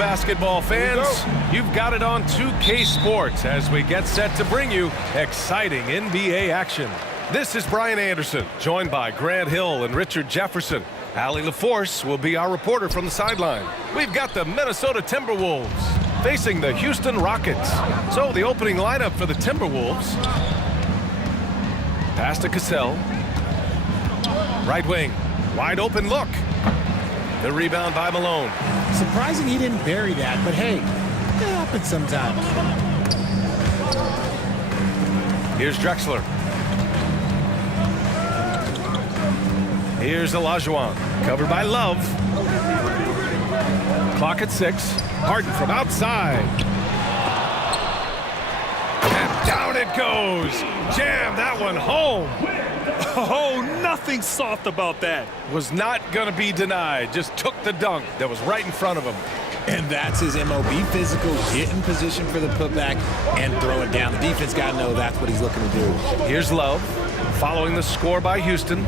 basketball fans. You've got it on 2K Sports as we get set to bring you exciting NBA action. This is Brian Anderson, joined by Grant Hill and Richard Jefferson. Allie LaForce will be our reporter from the sideline. We've got the Minnesota Timberwolves facing the Houston Rockets. So the opening lineup for the Timberwolves. Pass to Cassell. Right wing. Wide open look. The rebound by Malone. Surprising he didn't bury that, but hey, it happens sometimes. Here's Drexler. Here's Olajuwon. Covered by Love. Clock at 6. Harden from outside. And down it goes. Jam that one home. Oh, nothing soft about that. Was not going to be denied. Just took the dunk that was right in front of him. And that's his MO. Be physical, get in position for the putback, and throw it down. The defense got to know that's what he's looking to do. Here's Love, following the score by Houston.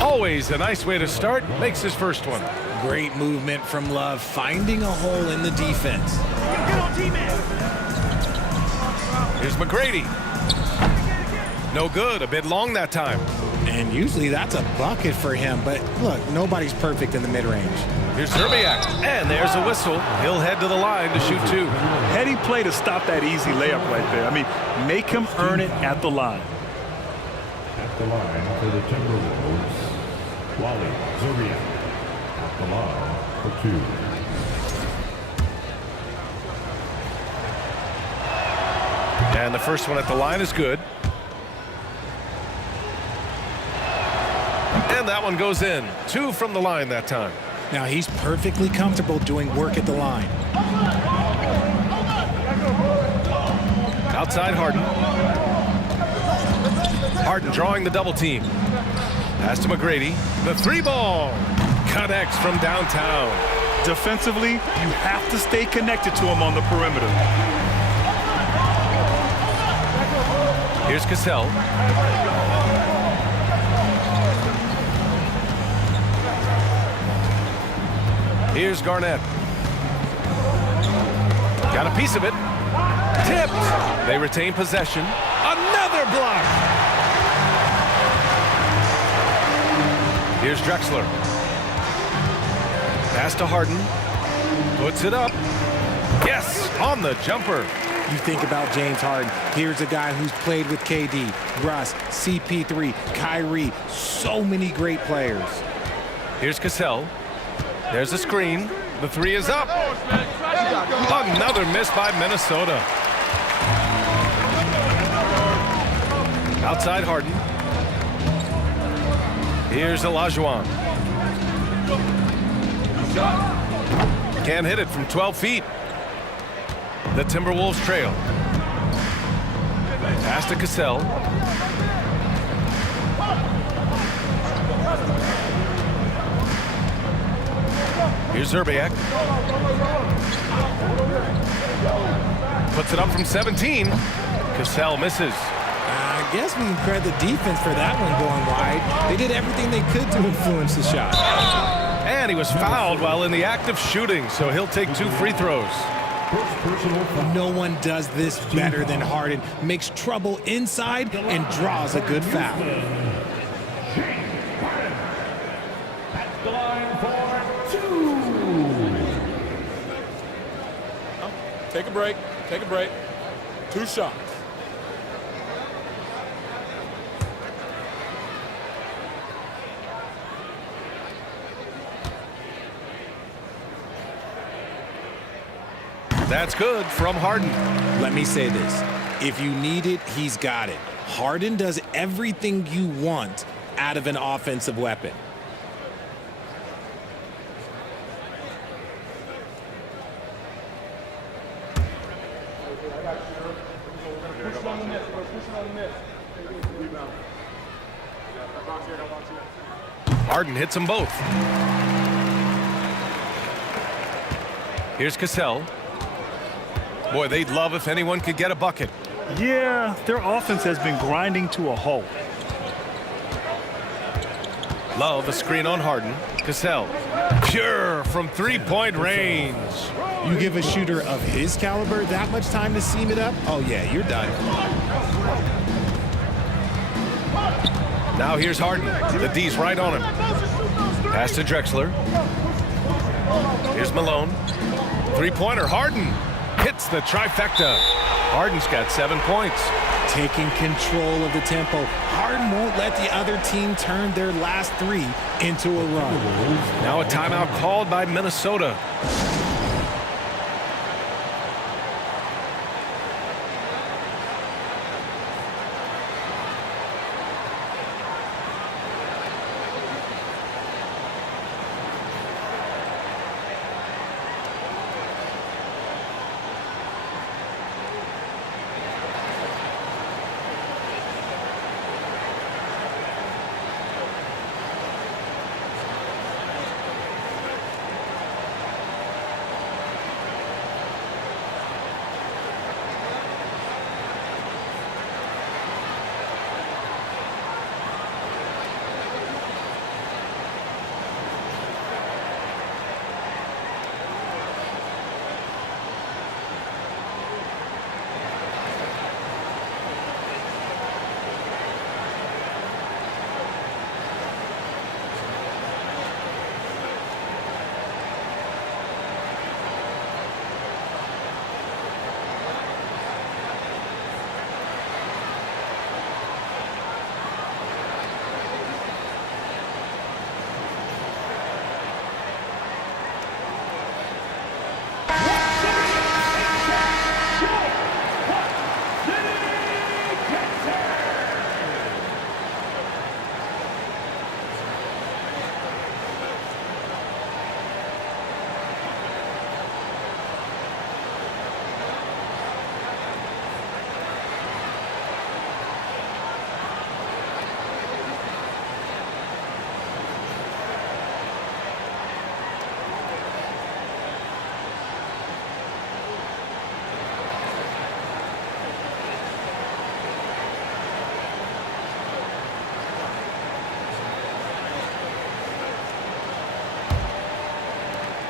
Always a nice way to start. Makes his first one. Great movement from Love, finding a hole in the defense. Here's McGrady. No good. A bit long that time. And usually that's a bucket for him. But look, nobody's perfect in the mid-range. Here's Zerbiak. And there's a whistle. He'll head to the line to shoot 2. Heady play to stop that easy layup right there. I mean, make him earn it at the line. At the line for the Timberwolves, Wally Zerbiak. At the line for 2. And the first one at the line is good. And that one goes in. 2 from the line that time. Now he's perfectly comfortable doing work at the line. Outside Harden. Harden drawing the double team. Pass to McGrady. The 3-ball. Connects from downtown. Defensively, you have to stay connected to him on the perimeter. Here's Cassell. Here's Garnett. Got a piece of it. Tipped. They retain possession. Another block. Here's Drexler. Pass to Harden. Puts it up. Yes, on the jumper. You think about James Harden. Here's a guy who's played with KD, Russ, CP3, Kyrie. So many great players. Here's Cassell. There's a screen. The 3 is up. Another miss by Minnesota. Outside Harden. Here's Olajuwon. Can't hit it from 12 feet. The Timberwolves trail. Pass to Cassell. Here's Zerbiak. Puts it up from 17. Cassell misses. I guess we can credit the defense for that one going wide. They did everything they could to influence the shot. And he was fouled while in the act of shooting, so he'll take 2 free throws. No one does this better than Harden. Makes trouble inside and draws a good foul. At the line for 2. Take a break. Take a break. 2 shots. That's good from Harden. Let me say this. If you need it, he's got it. Harden does everything you want out of an offensive weapon. Harden hits them both. Here's Cassell. Boy, they'd love if anyone could get a bucket. Yeah, their offense has been grinding to a halt. Love a screen on Harden. Cassell, pure from three-point range. You give a shooter of his caliber that much time to seam it up, oh yeah, you're done. Now here's Harden. The D's right on him. Pass to Drexler. Here's Malone. Three-pointer. Harden hits the trifecta. Harden's got 7 points. Taking control of the tempo. Harden won't let the other team turn their last three into a run. Now a timeout called by Minnesota.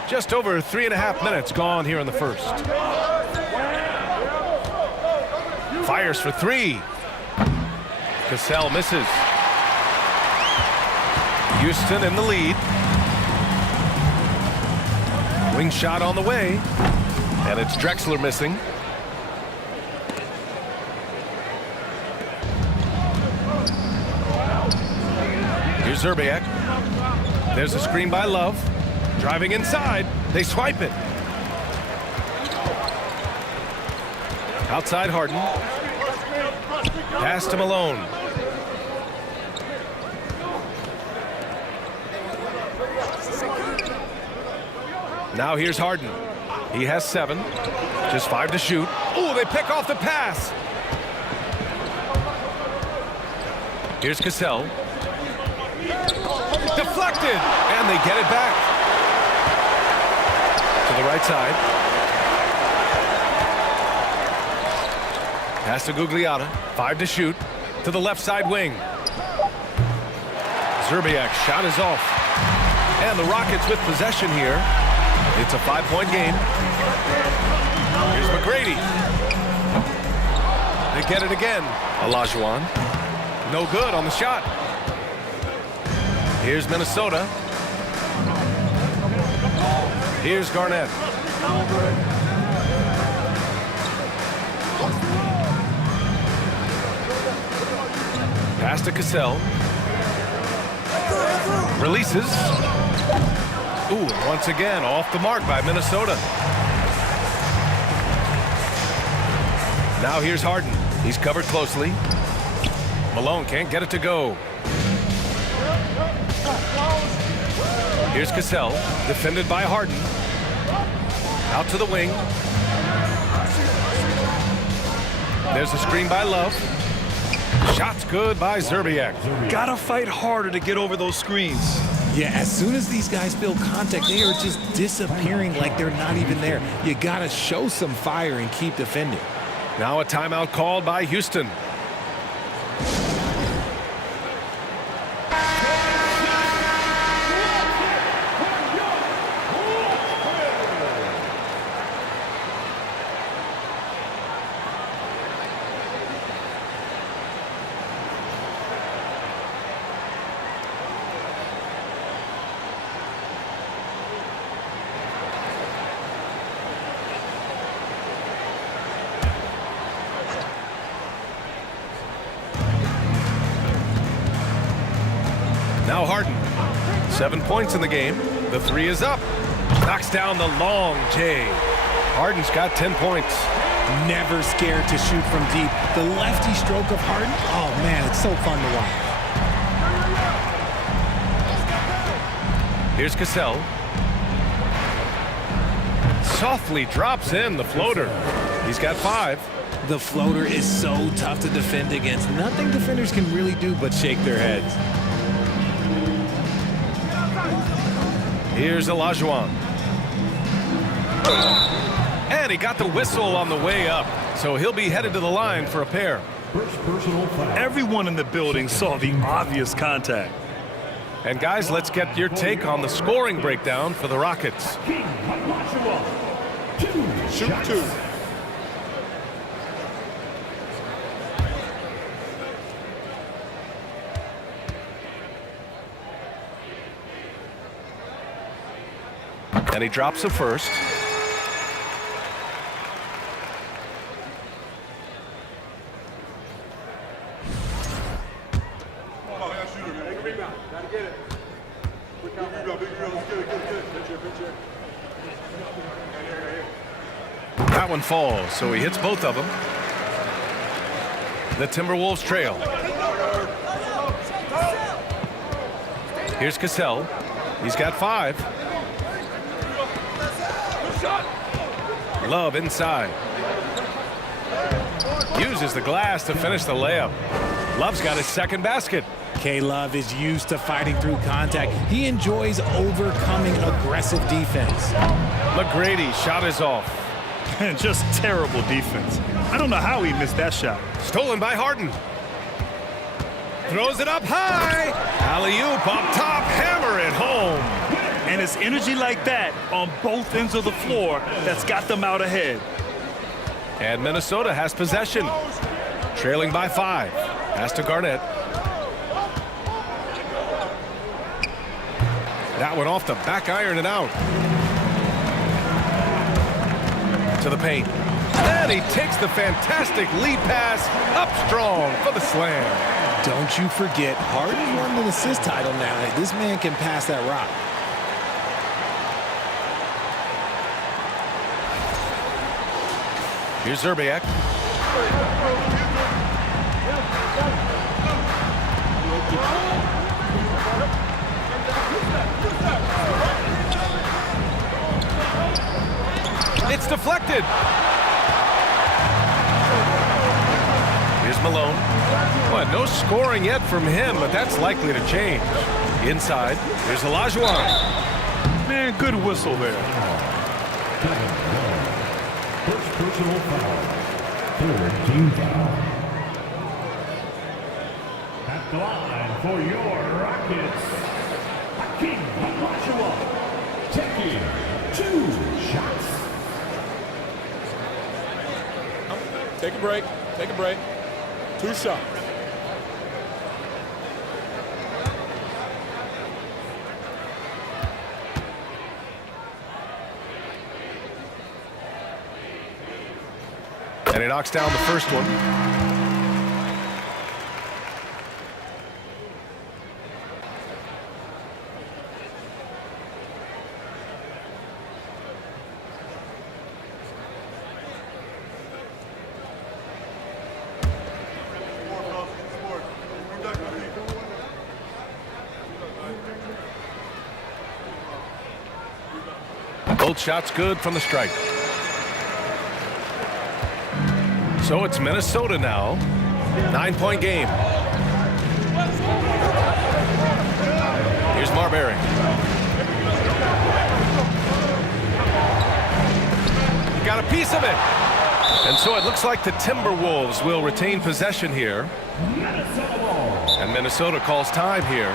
Just over 3.5 minutes gone here in the first. Fires for three. Cassell misses. Houston in the lead. Wing shot on the way. And it's Drexler missing. Here's Zerbiak. There's a screen by Love. Driving inside, they swipe it. Outside Harden. Pass to Malone. Now here's Harden. He has 7. Just 5 to shoot. Oh, they pick off the pass. Here's Cassell. Deflected, and they get it back. To the right side. Pass to Gugliotta. 5 to shoot. To the left side wing. Zerbiak's shot is off. And the Rockets with possession here. It's a 5-point game. Here's McGrady. They get it again. Olajuwon. No good on the shot. Here's Minnesota. Here's Garnett. Pass to Cassell. Releases. Ooh, once again off the mark by Minnesota. Now here's Harden. He's covered closely. Malone can't get it to go. Here's Cassell, defended by Harden. Out to the wing. There's a screen by Love. Shot's good by Zerbiak. Gotta fight harder to get over those screens. Yeah, as soon as these guys feel contact, they are just disappearing like they're not even there. You gotta show some fire and keep defending. Now a timeout called by Houston. Now Harden. 7 points in the game. The three is up. Knocks down the long J. Harden's got 10 points. Never scared to shoot from deep. The lefty stroke of Harden, oh man, it's so fun to watch. Here's Cassell. Softly drops in the floater. He's got 5. The floater is so tough to defend against. Nothing defenders can really do but shake their heads. Here's Olajuwon. And he got the whistle on the way up, so he'll be headed to the line for a pair. First personal foul. Everyone in the building saw the obvious contact. And guys, let's get your take on the scoring breakdown for the Rockets. Shoot 2. And he drops the first. That one falls, so he hits both of them. The Timberwolves trail. Here's Cassell. He's got 5. Love inside. Uses the glass to finish the layup. Love's got his second basket. K-Love is used to fighting through contact. He enjoys overcoming aggressive defense. McGrady shot is off. Just terrible defense. I don't know how he missed that shot. Stolen by Harden. Throws it up high. Alley-oop up top. Hammer it home. And it's energy like that on both ends of the floor that's got them out ahead. And Minnesota has possession. Trailing by 5. Pass to Garnett. That one off the back iron and out. To the paint. And he takes the fantastic lead pass up strong for the slam. Don't you forget, Harden won the assist title now. This man can pass that rock. Here's Zerbiak. It's deflected. Here's Malone. Well, no scoring yet from him, but that's likely to change. Inside, here's Olajuwon. Man, good whistle there. First personal foul. Third team foul. At the line for your Rockets, Hakeem Olajuwon, taking 2 shots. Take a break. Take a break. 2 shots. And he knocks down the first one. Both shots good from the stripe. So it's Minnesota now. 9-point game. Here's Marbury. He got a piece of it. And so it looks like the Timberwolves will retain possession here. And Minnesota calls time here.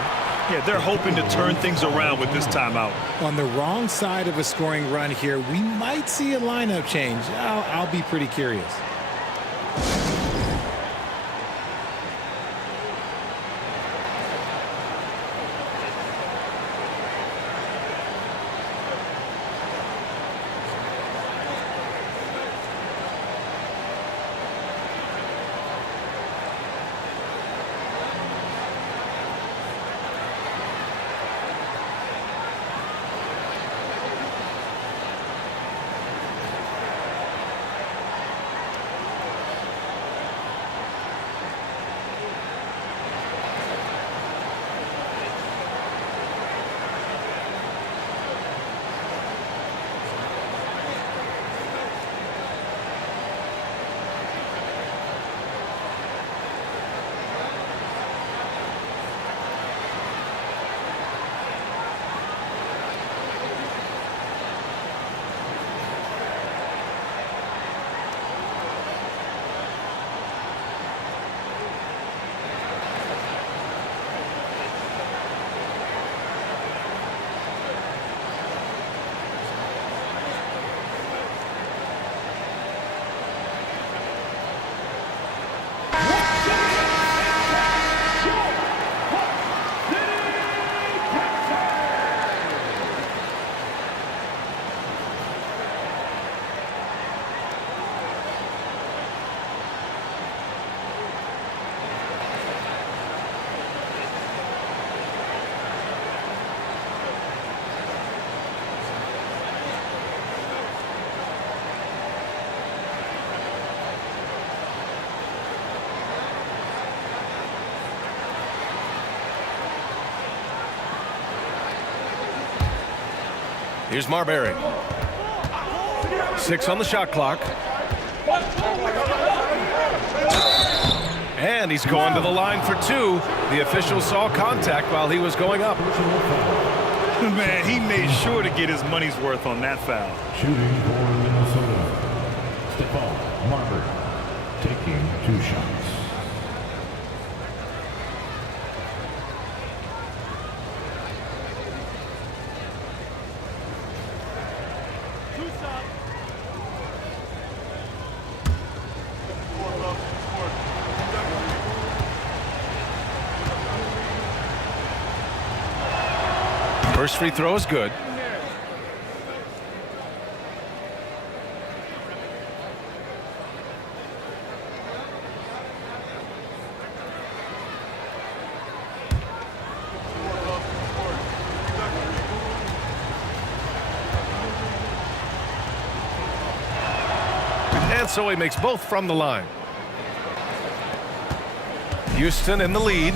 Yeah, they're hoping to turn things around with this timeout. On the wrong side of a scoring run here, we might see a lineup change. I'll be pretty curious. Here's Marbury. 6 on the shot clock. And he's going to the line for 2. The official saw contact while he was going up. Man, he made sure to get his money's worth on that foul. Shooting for Minnesota. Stephon Marbury taking 2 shots. First free throw is good. And so he makes both from the line. Houston in the lead.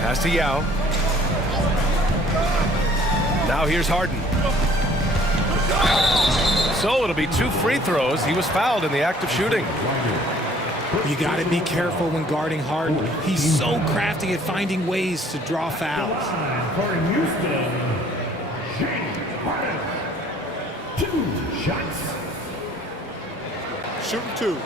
Pass to Yao. Now here's Harden. So it'll be 2 free throws. He was fouled in the act of shooting. You got to be careful when guarding Harden. He's so crafty at finding ways to draw fouls. For Houston, James Harden. 2 shots. Shooting 2.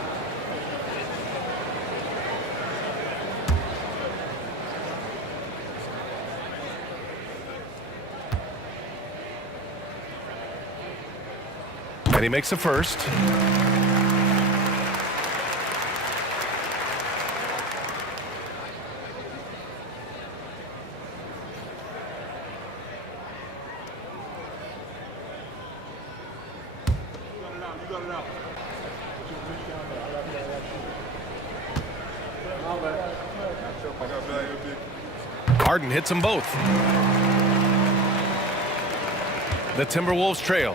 And he makes the first. Harden hits them both. The Timberwolves trail.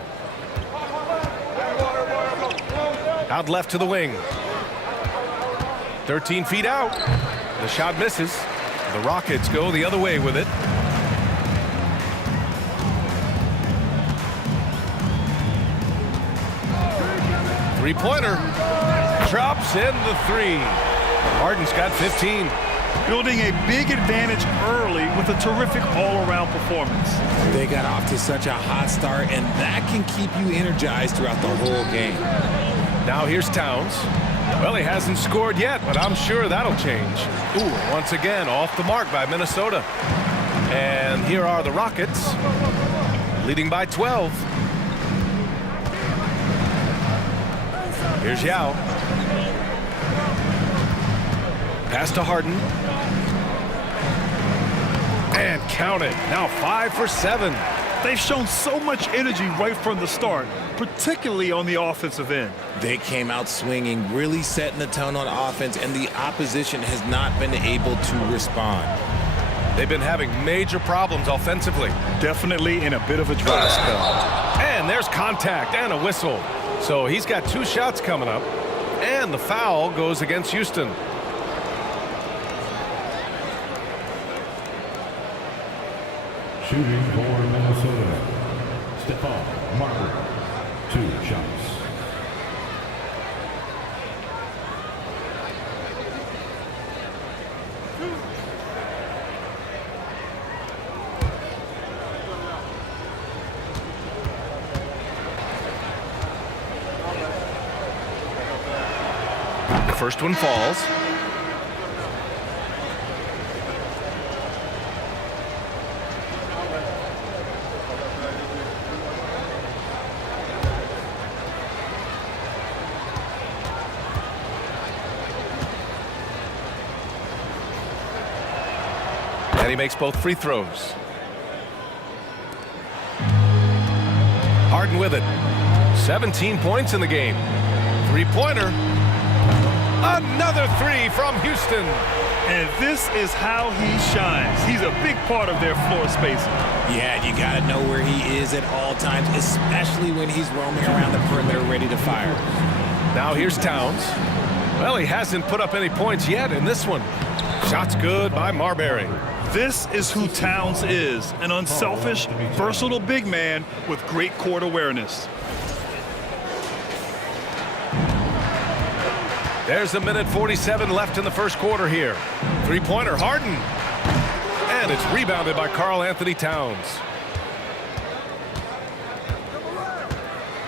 Out left to the wing. 13 feet out. The shot misses. The Rockets go the other way with it. Three-pointer. Drops in the 3. Harden's got 15. Building a big advantage early with a terrific all-around performance. They got off to such a hot start, and that can keep you energized throughout the whole game. Now here's Towns. Well, he hasn't scored yet, but I'm sure that'll change. Ooh, once again, off the mark by Minnesota. And here are the Rockets, leading by 12. Here's Yao. Pass to Harden. And count it. Now 5 for 7. They've shown so much energy right from the start, particularly on the offensive end. They came out swinging, really setting the tone on offense, and the opposition has not been able to respond. They've been having major problems offensively. Definitely in a bit of a dry spell. And there's contact and a whistle. So he's got 2 shots coming up. And the foul goes against Houston. Shooting for Minnesota. Stephon Marbury. 2 shots. The first one falls. And he makes both free throws. Harden with it. 17 points in the game. Three-pointer. Another 3 from Houston. And this is how he shines. He's a big part of their floor spacing. Yeah, you got to know where he is at all times, especially when he's roaming around the perimeter ready to fire. Now here's Towns. Well, he hasn't put up any points yet in this one. Shot's good by Marbury. This is who Towns is, an unselfish, versatile big man with great court awareness. There's a minute 47 left in the first quarter here. Three-pointer, Harden. And it's rebounded by Karl Anthony Towns.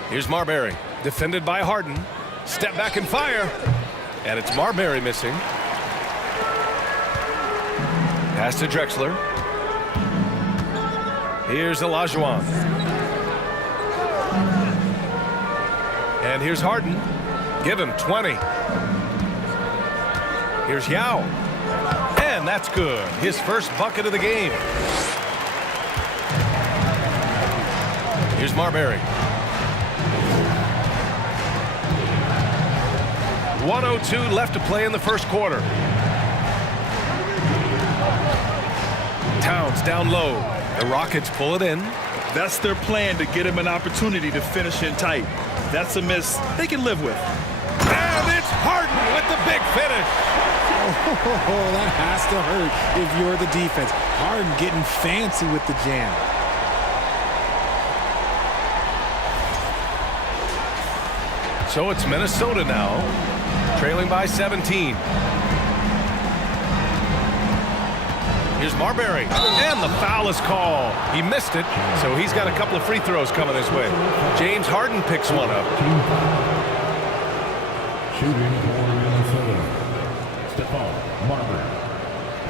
Here's Marbury, defended by Harden. Step back and fire. And it's Marbury missing. Pass to Drexler. Here's Olajuwon. And here's Harden. Give him 20. Here's Yao. And that's good. His first bucket of the game. Here's Marbury. 1:02 left to play in the first quarter. Towns down low. The Rockets pull it in. That's their plan, to get him an opportunity to finish in tight. That's a miss they can live with. And it's Harden with the big finish. Oh, that has to hurt if you're the defense. Harden getting fancy with the jam. So it's Minnesota now, trailing by 17. Here's Marbury, and the foul is called. He missed it, so he's got a couple of free throws coming his way. James Harden picks one up. Shooting for Minnesota. Stephon Marbury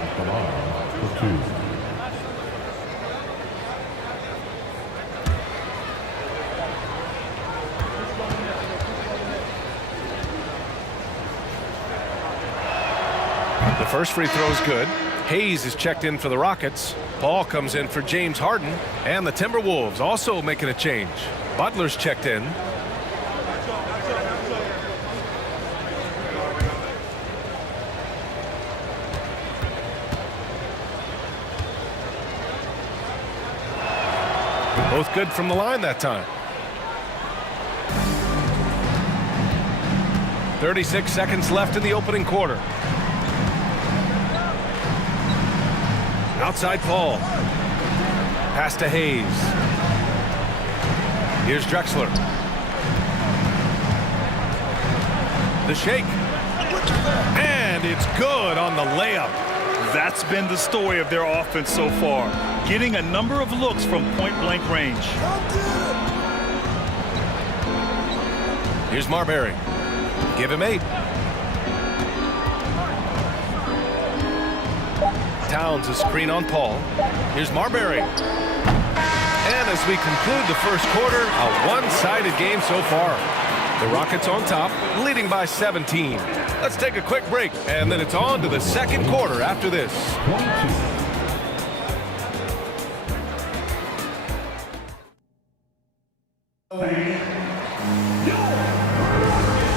at the line for two. The first free throw is good. Hayes is checked in for the Rockets. Paul comes in for James Harden. And the Timberwolves also making a change. Butler's checked in. Both good from the line that time. 36 seconds left in the opening quarter. Outside Paul. Pass to Hayes. Here's Drexler. The shake. And it's good on the layup. That's been the story of their offense so far, getting a number of looks from point-blank range. Here's Marbury. Give him 8. Towns a screen on Paul. Here's Marbury. And as we conclude the first quarter, a one-sided game so far. The Rockets on top, leading by 17. Let's take a quick break, and then it's on to the second quarter after this.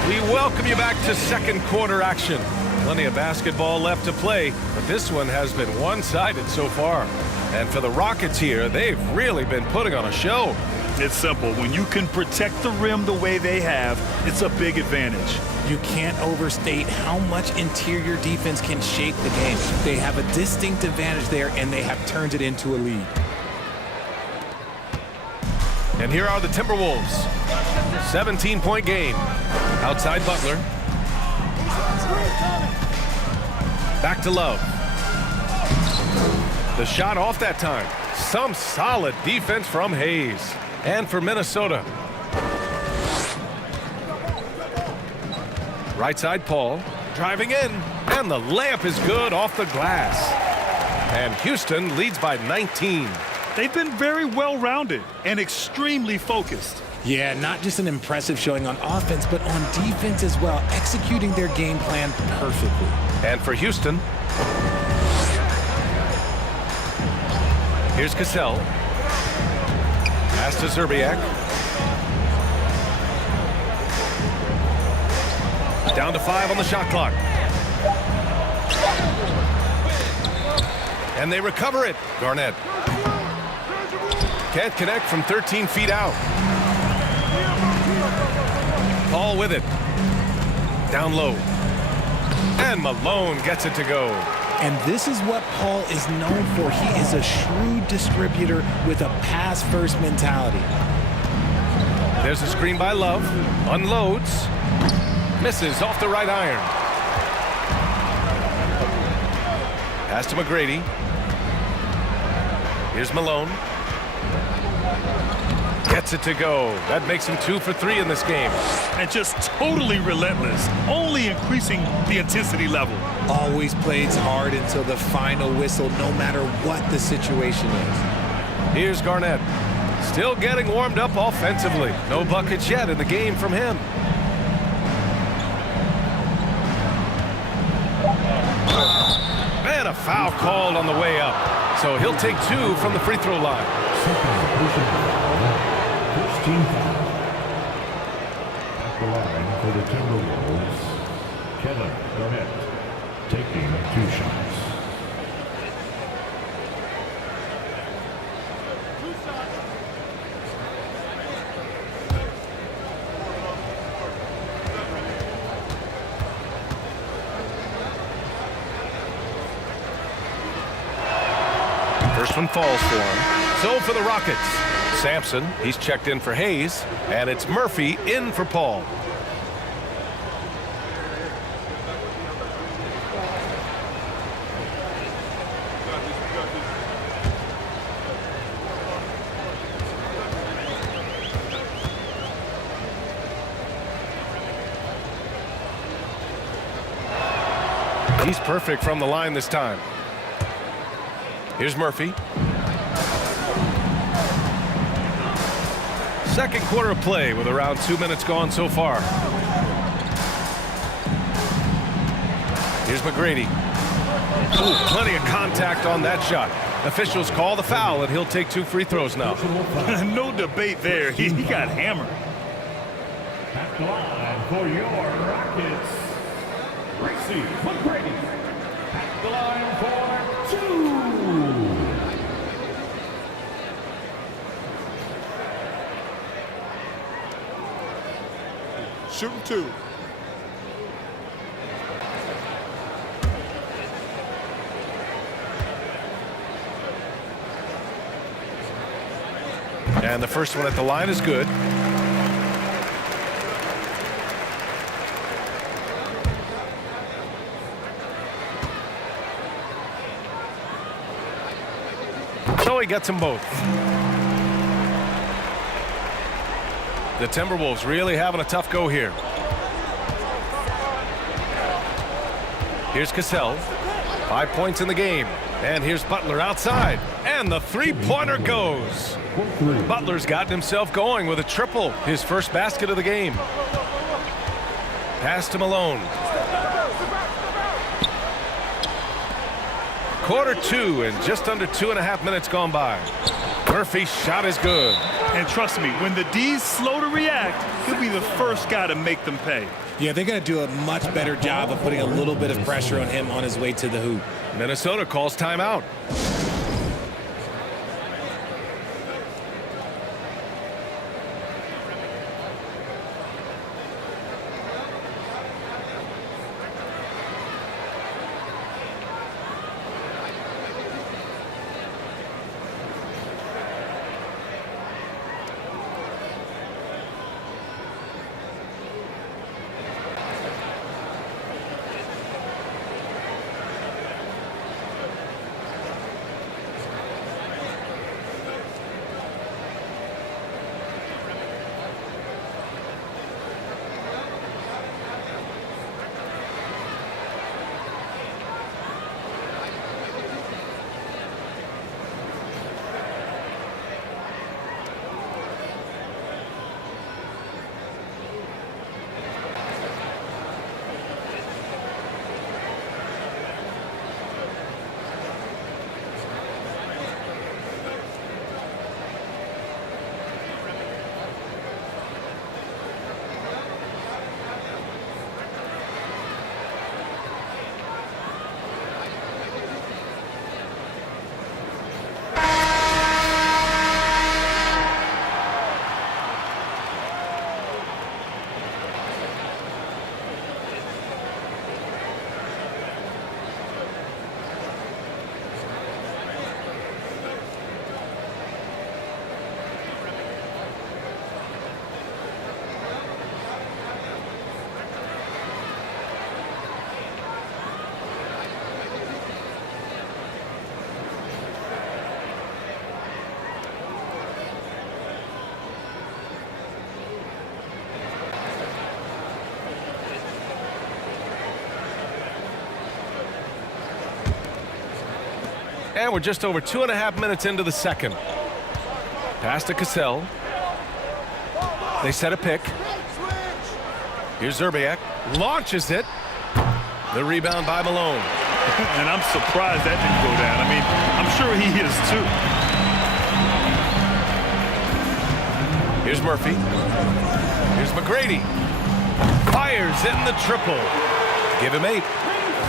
We welcome you back to second quarter action. Plenty of basketball left to play, but this one has been one-sided so far. And for the Rockets here, they've really been putting on a show. It's simple. When you can protect the rim the way they have, it's a big advantage. You can't overstate how much interior defense can shape the game. They have a distinct advantage there, and they have turned it into a lead. And here are the Timberwolves. 17-point game. Outside Butler. Back to Love. The shot off that time. Some solid defense from Hayes. And for Minnesota. Right side Paul. Driving in. And the layup is good off the glass. And Houston leads by 19. They've been very well-rounded and extremely focused. Yeah, not just an impressive showing on offense, but on defense as well, executing their game plan perfectly. And for Houston, here's Cassell. Pass to Zerbiak. Down to 5 on the shot clock. And they recover it. Garnett. Can't connect from 13 feet out. Paul with it. Down low. And Malone gets it to go. And this is what Paul is known for. He is a shrewd distributor with a pass-first mentality. There's a screen by Love. Unloads. Misses off the right iron. Pass to McGrady. Here's Malone. Gets it to go. That makes him 2 for 3 in this game. And just totally relentless, only increasing the intensity level. Always plays hard until the final whistle, no matter what the situation is. Here's Garnett. Still getting warmed up offensively. No buckets yet in the game from him. And a foul called on the way up. So he'll take 2 from the free throw line. First team foul. At the line for the Timberwolves, Kevin Garnett taking 2 shots. First one falls for him. So for the Rockets, Sampson, he's checked in for Hayes, and it's Murphy in for Paul. He's perfect from the line this time. Here's Murphy. Second quarter of play with around 2 minutes gone so far. Here's McGrady. Ooh, plenty of contact on that shot. Officials call the foul, and he'll take 2 free throws now. No debate there. He got hammered. At the line for your Rockets, Gracie McGrady. At the line for 2. Shooting 2. And the first one at the line is good. So he gets them both. The Timberwolves really having a tough go here. Here's Cassell. 5 points in the game. And here's Butler outside. And the three-pointer goes. Butler's gotten himself going with a triple. His first basket of the game. Pass to Malone. Quarter 2 and just under 2.5 minutes gone by. Murphy's shot is good. And trust me, when the D's slow to react, he'll be the first guy to make them pay. Yeah, they're going to do a much better job of putting a little bit of pressure on him on his way to the hoop. Minnesota calls timeout. And we're just over 2.5 minutes into the second. Pass to Cassell. They set a pick. Here's Zerbiak. Launches it. The rebound by Malone. And I'm surprised that didn't go down. I mean, I'm sure he is too. Here's Murphy. Here's McGrady. Fires in the triple. Give him 8.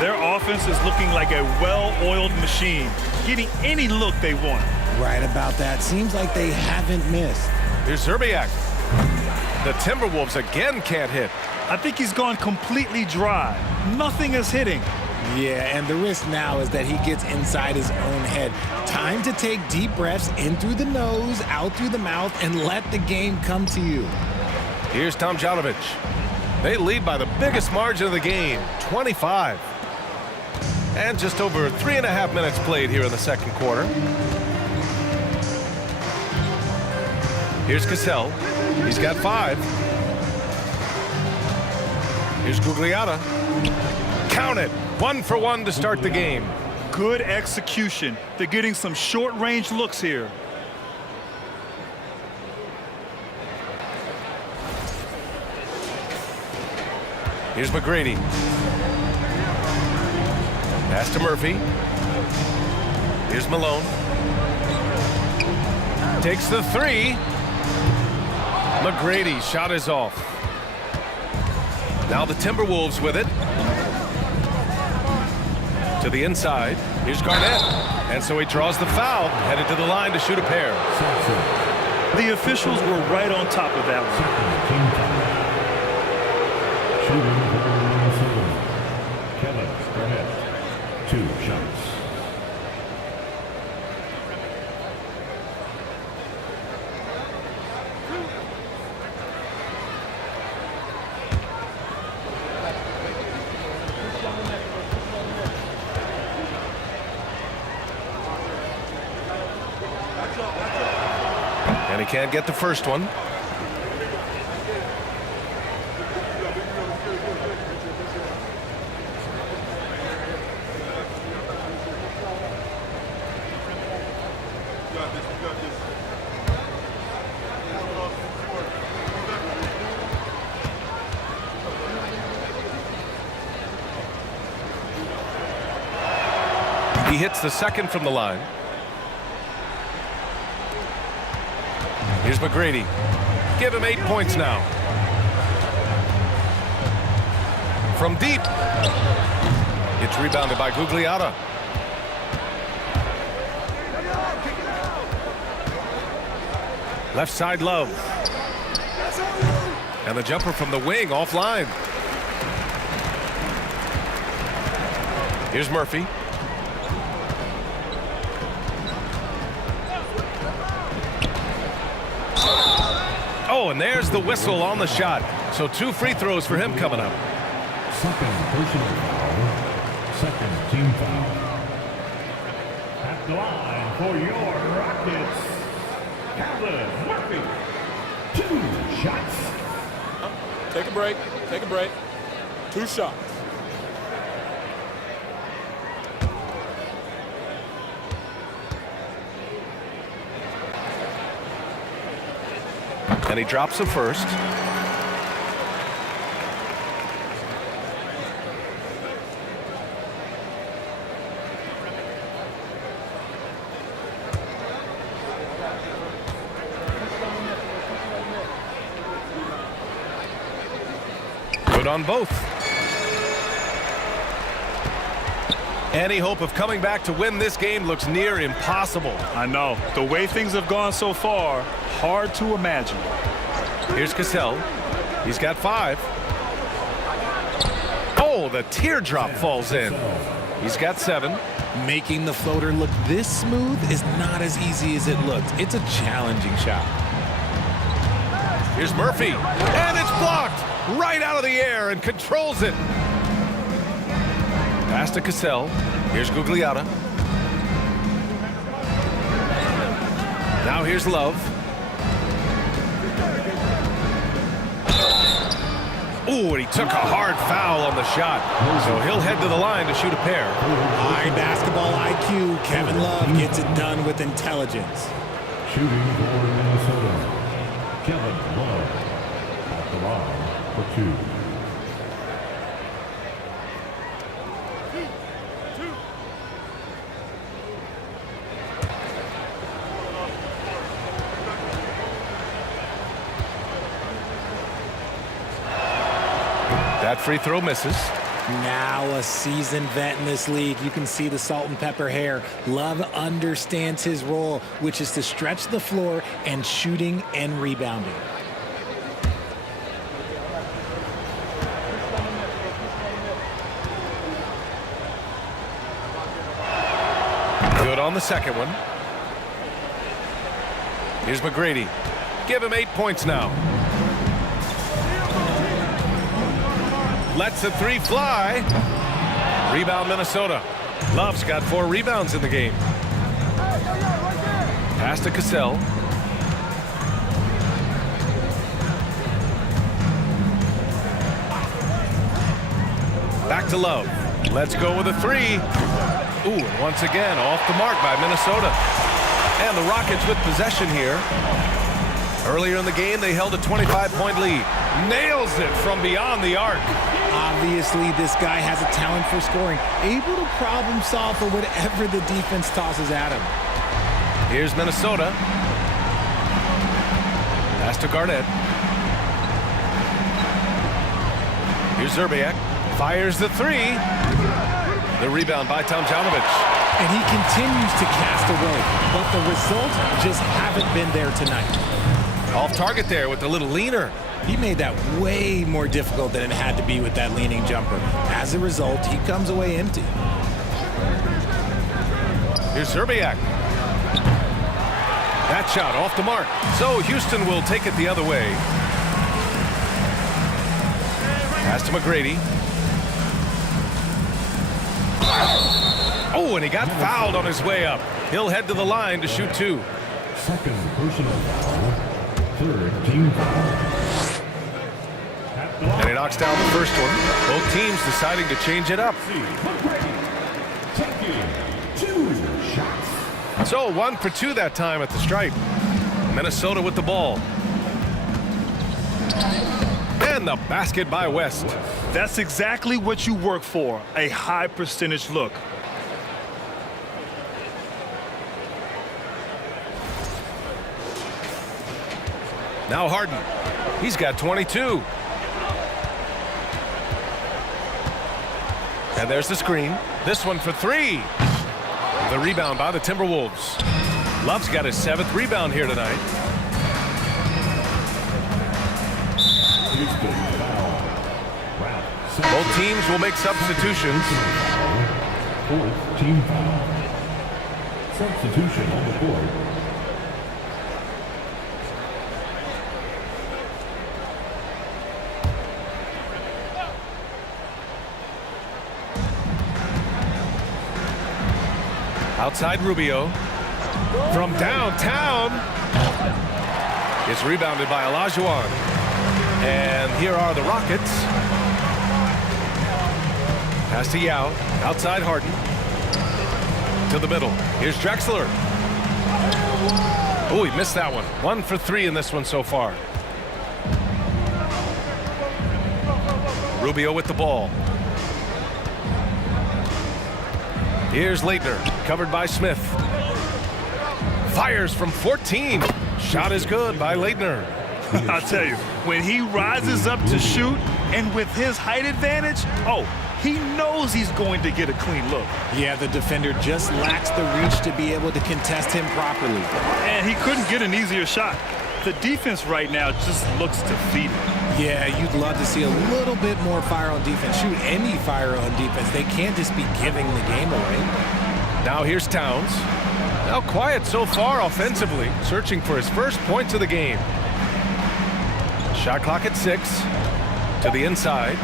Their offense is looking like a well-oiled machine, getting any look they want. Right about that. Seems like they haven't missed. Here's Zerbiak. The Timberwolves again can't hit. I think he's gone completely dry. Nothing is hitting. Yeah, and the risk now is that he gets inside his own head. Time to take deep breaths in through the nose, out through the mouth, and let the game come to you. Here's Tomjanovich. They lead by the biggest margin of the game, 25. And just over 3.5 minutes played here in the second quarter. Here's Cassell. He's got 5. Here's Gugliotta. Count it. 1 for 1 to start the game. Good execution. They're getting some short-range looks here. Here's McGrady. Pass to Murphy. Here's Malone. Takes the 3. McGrady shot is off. Now the Timberwolves with it. To the inside. Here's Garnett. And so he draws the foul. Headed to the line to shoot a pair. The officials were right on top of that one. Shooting for Minnesota. Kevin Garnett. 2 shots. And he can't get the first one. He hits the second from the line. Here's McGrady. Give him 8 points now. From deep. It's rebounded by Gugliotta. Left side Love. And the jumper from the wing offline. Here's Murphy. Oh, and there's the whistle on the shot. So 2 free throws for him coming up. Second personal foul. Second team foul. At the line for your Rockets, Calvin Murphy. 2 shots. Take a break. Take a break. 2 shots. And he drops the first. Good on both. Any hope of coming back to win this game looks near impossible. I know. The way things have gone so far, hard to imagine. Here's Cassell. He's got 5. Oh, the teardrop falls in. He's got 7. Making the floater look this smooth is not as easy as it looks. It's a challenging shot. Here's Murphy. And it's blocked right out of the air and controls it. Pass to Cassell. Here's Gugliotta. Now here's Love. Ooh, and he took a hard foul on the shot. So he'll head to the line to shoot a pair. High basketball IQ. Kevin Love gets it done with intelligence. Shooting for Minnesota, Kevin Love at the line for 2. That free throw misses. Now a seasoned vet in this league. You can see the salt and pepper hair. Love understands his role, which is to stretch the floor and shooting and rebounding. Good on the second one. Here's McGrady. Give him 8 points now. Lets the 3 fly. Rebound Minnesota. Love's got 4 rebounds in the game. Pass to Cassell. Back to Love. Let's go with a 3. Ooh, and once again off the mark by Minnesota. And the Rockets with possession here. Earlier in the game, they held a 25-point lead. Nails it from beyond the arc. Obviously, this guy has a talent for scoring, able to problem solve for whatever the defense tosses at him. Here's Minnesota. Pass to Garnett. Here's Zerbiak. Fires the 3. The rebound by Tomjanovich. And he continues to cast away, but the results just haven't been there tonight. Off target there with the little leaner. He made that way more difficult than it had to be with that leaning jumper. As a result, he comes away empty. Here's Zerbiak. That shot off the mark. So Houston will take it the other way. Pass to McGrady. Oh, and he got fouled on his way up. He'll head to the line to shoot 2. Second personal foul, 3rd team foul. And he knocks down the first one. Both teams deciding to change it up. Taking 2 shots. So 1 for 2 that time at the stripe. Minnesota with the ball. And the basket by West. That's exactly what you work for, a high percentage look. Now Harden. He's got 22. And there's the screen. This one for 3. The rebound by the Timberwolves. Love's got his 7th rebound here tonight. Both teams will make substitutions. 4th team foul. Substitution on the court. Outside Rubio. From downtown. It's rebounded by Olajuwon. And here are the Rockets. Pass to Yao. Outside Harden. To the middle. Here's Drexler. Oh, he missed that one. 1 for 3 in this one so far. Rubio with the ball. Here's Leitner, covered by Smith. Fires from 14. Shot is good by Leitner. I'll tell you, when he rises up to shoot and with his height advantage, oh, he knows he's going to get a clean look. Yeah, the defender just lacks the reach to be able to contest him properly. And he couldn't get an easier shot. The defense right now just looks defeated. Yeah, you'd love to see a little bit more fire on defense. Shoot, any fire on defense. They can't just be giving the game away. Now here's Towns. Now quiet so far offensively, searching for his first points of the game. Shot clock at 6. To the inside.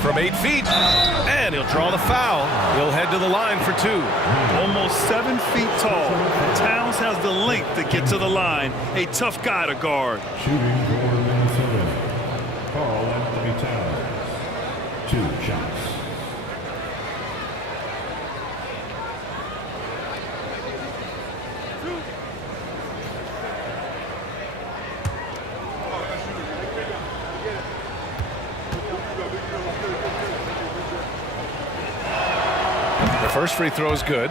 From 8 feet. And he'll draw the foul. He'll head to the line for 2. Almost 7 feet tall. Towns has the length to get to the line. A tough guy to guard. Shooting for Minnesota, Karl-Anthony First free throw is good.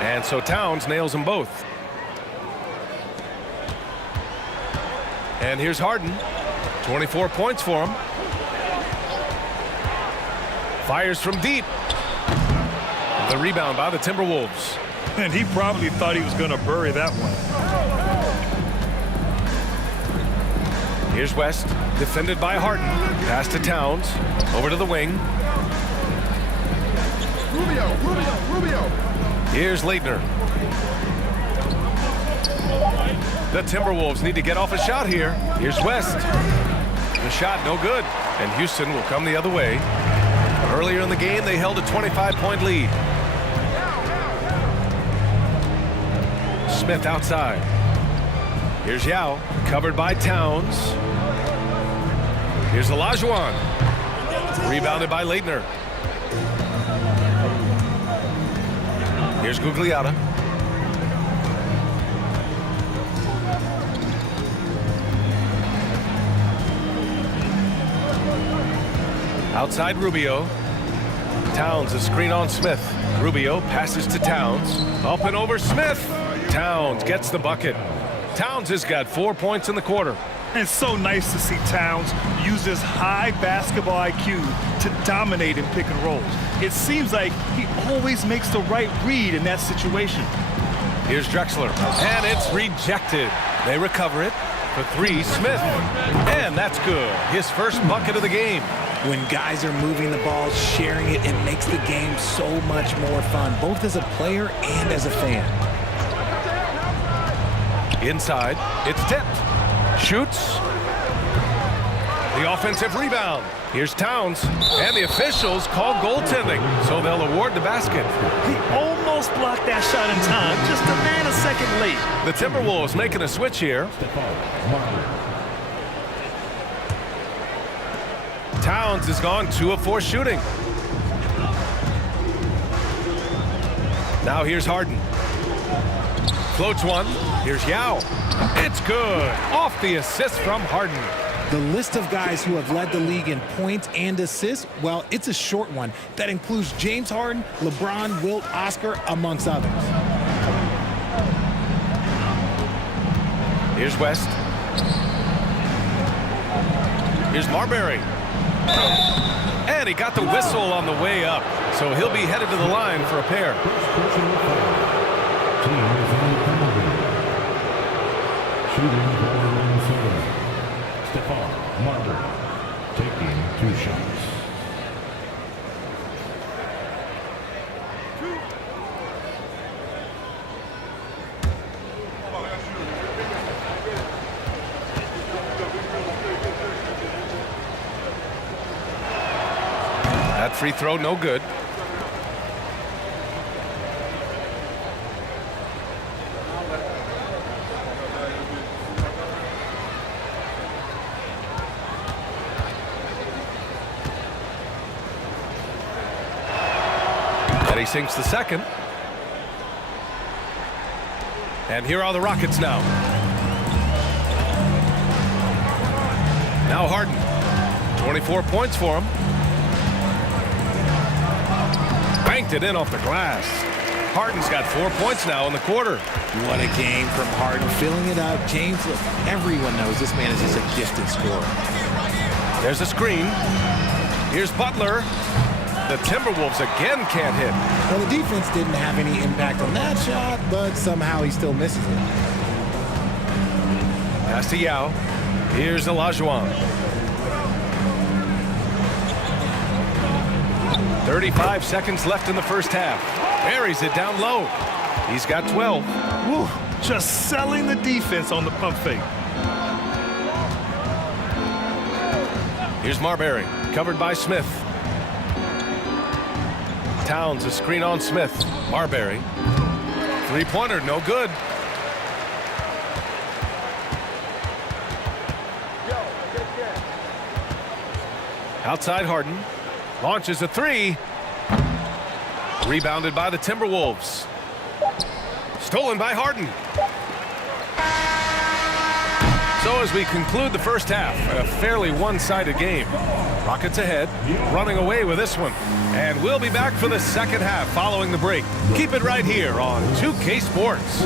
And so Towns nails them both. And here's Harden. 24 points for him. Fires from deep. The rebound by the Timberwolves. And he probably thought he was going to bury that one. Here's West, defended by Harden. Pass to Towns. Over to the wing. Rubio. Here's Leitner. The Timberwolves need to get off a shot here. Here's West. The shot no good. And Houston will come the other way. Earlier in the game, they held a 25-point lead. Smith outside. Here's Yao, covered by Towns. Here's Olajuwon. Rebounded by Leitner. Here's Gugliotta. Outside Rubio. Towns, a screen on Smith. Rubio passes to Towns. Up and over Smith. Towns gets the bucket. Towns has got 4 points in the quarter. And it's so nice to see Towns use his high basketball IQ to dominate in pick and rolls. It seems like he always makes the right read in that situation. Here's Drexler, and it's rejected. They recover it for three. Smith, and that's good. His first bucket of the game. When guys are moving the ball, sharing it, it makes the game so much more fun, both as a player and as a fan. Inside, it's tipped. Shoots. The offensive rebound. Here's Towns, and the officials call goaltending, so they'll award the basket. He almost blocked that shot in time, just a man a second late. The Timberwolves making a switch here. Towns has gone 2 of 4 shooting. Now here's Harden. Floats one. Here's Yao. It's good. Off the assist from Harden. The list of guys who have led the league in points and assists, well, it's a short one. That includes James Harden, LeBron, Wilt, Oscar, amongst others. Here's West. Here's Marbury. And he got the whistle on the way up, so he'll be headed to the line for a pair. Shooting for Minnesota. Stephon Marbury taking 2 shots. That free throw no good. He sinks the second. And here are the Rockets now. Now Harden. 24 points for him. Banked it in off the glass. Harden's got 4 points now in the quarter. What a game from Harden, filling it up. James, look, everyone knows this man is just a gifted scorer. There's a screen. Here's Butler. The Timberwolves again can't hit. Well, the defense didn't have any impact on that shot, but somehow he still misses it. Pass to Yao. Here's Olajuwon. 35 seconds left in the first half. Buries it down low. He's got 12. Woo, just selling the defense on the pump fake. Here's Marbury, covered by Smith. Towns, a screen on Smith. Marbury. Three-pointer, no good. Outside Harden. Launches a three. Rebounded by the Timberwolves. Stolen by Harden. So as we conclude the first half, a fairly one-sided game. Rockets ahead, running away with this one. And we'll be back for the second half following the break. Keep it right here on 2K Sports.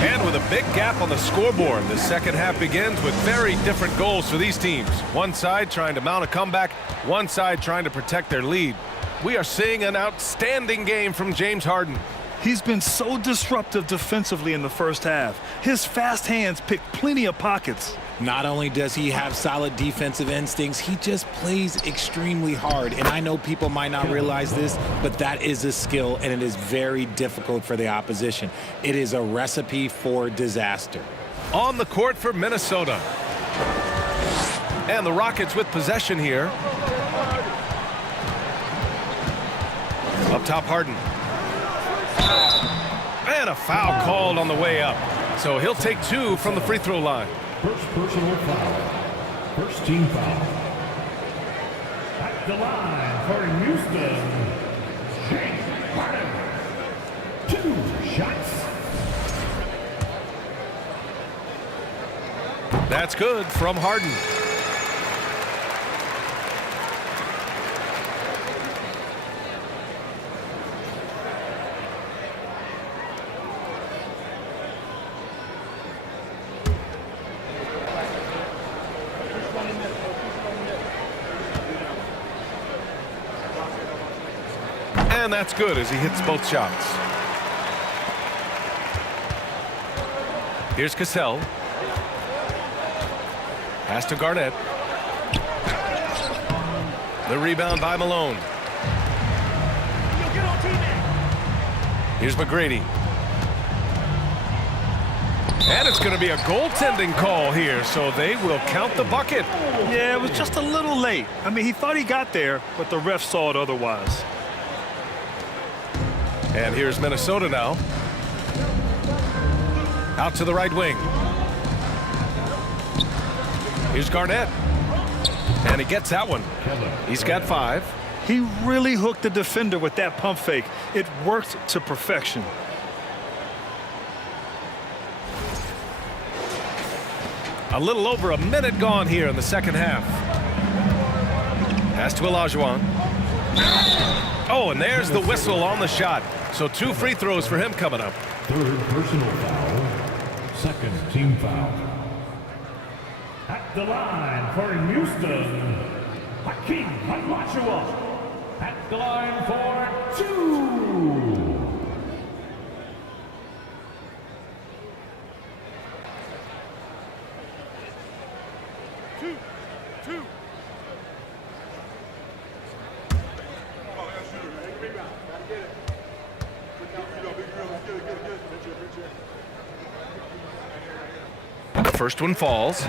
And with a big gap on the scoreboard, the second half begins with very different goals for these teams. One side trying to mount a comeback, one side trying to protect their lead. We are seeing an outstanding game from James Harden. He's been so disruptive defensively in the first half. His fast hands pick plenty of pockets. Not only does he have solid defensive instincts, he just plays extremely hard. And I know people might not realize this, but that is a skill, and it is very difficult for the opposition. It is a recipe for disaster. On the court for Minnesota. And the Rockets with possession here. Up top, Harden. And a foul called on the way up. So he'll take two from the free throw line. First personal foul. First team foul. At the line for Houston, James Harden. 2 shots. That's good from Harden. And that's good as he hits both shots. Here's Cassell. Pass to Garnett. The rebound by Malone. Here's McGrady. And it's going to be a goaltending call here, so they will count the bucket. Yeah, it was just a little late. I mean, he thought he got there, but the ref saw it otherwise. And here's Minnesota now. Out to the right wing. Here's Garnett. And he gets that one. He's got 5. He really hooked the defender with that pump fake. It worked to perfection. A little over a minute gone here in the second half. Pass to Olajuwon. Oh, and there's the whistle on the shot. So 2 free throws for him coming up. Third personal foul. Second team foul. At the line for Houston, Hakeem Olajuwon. At the line for 2. The first one falls.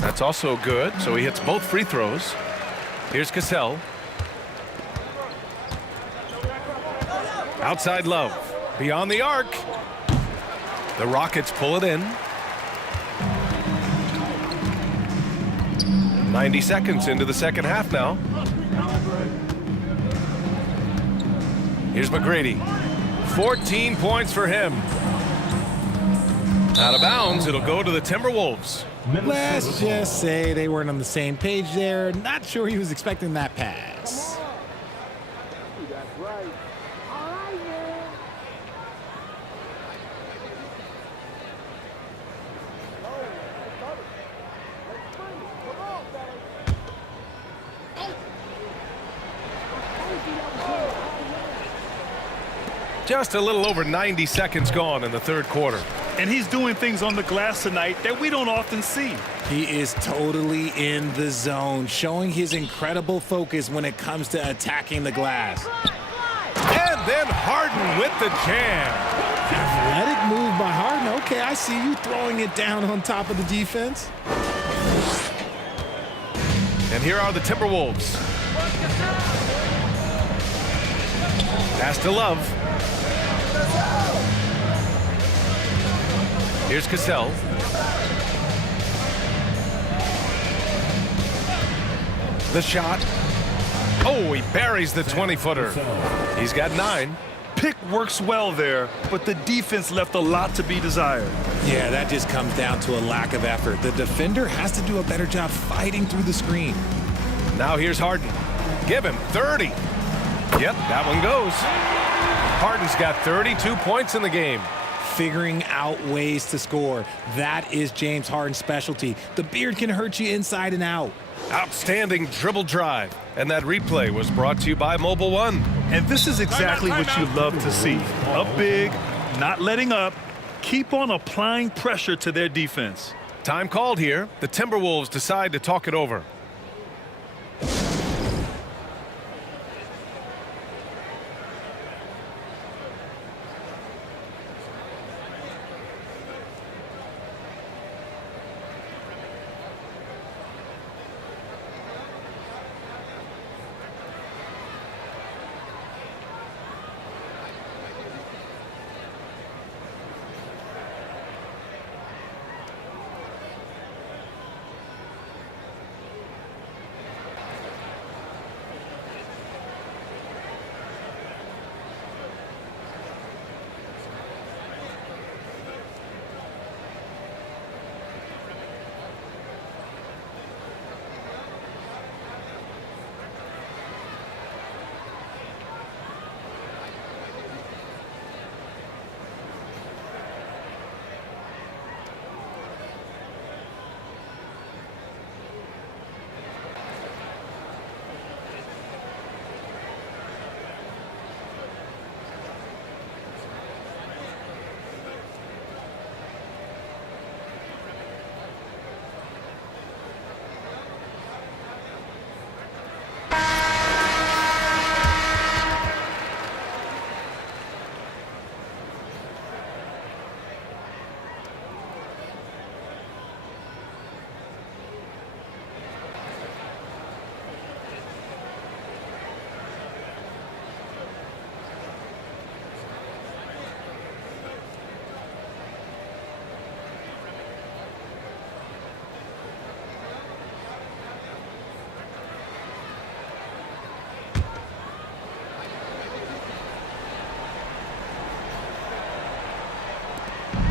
That's also good, so he hits both free throws. Here's Cassell. Outside Love. Beyond the arc. The Rockets pull it in. 90 seconds into the second half now. Here's McGrady. 14 points for him. Out of bounds, it'll go to the Timberwolves. Let's just say they weren't on the same page there. Not sure he was expecting that pass. Just a little over 90 seconds gone in the third quarter. And he's doing things on the glass tonight that we don't often see. He is totally in the zone, showing his incredible focus when it comes to attacking the glass. And then Harden with the jam. Athletic move by Harden. Okay, I see you throwing it down on top of the defense. And here are the Timberwolves. Pass to Love. Here's Cassell. The shot. Oh, he buries the 20-footer. He's got 9. Pick works well there, but the defense left a lot to be desired. Yeah, that just comes down to a lack of effort. The defender has to do a better job fighting through the screen. Now here's Harden. Give him 30. Yep, that one goes. Harden's got 32 points in the game. Figuring out ways to score. That is James Harden's specialty. The beard can hurt you inside and out. Outstanding dribble drive. And that replay was brought to you by Mobile One. And this is exactly what you love to see. Up big, not letting up, keep on applying pressure to their defense. Time called here. The Timberwolves decide to talk it over.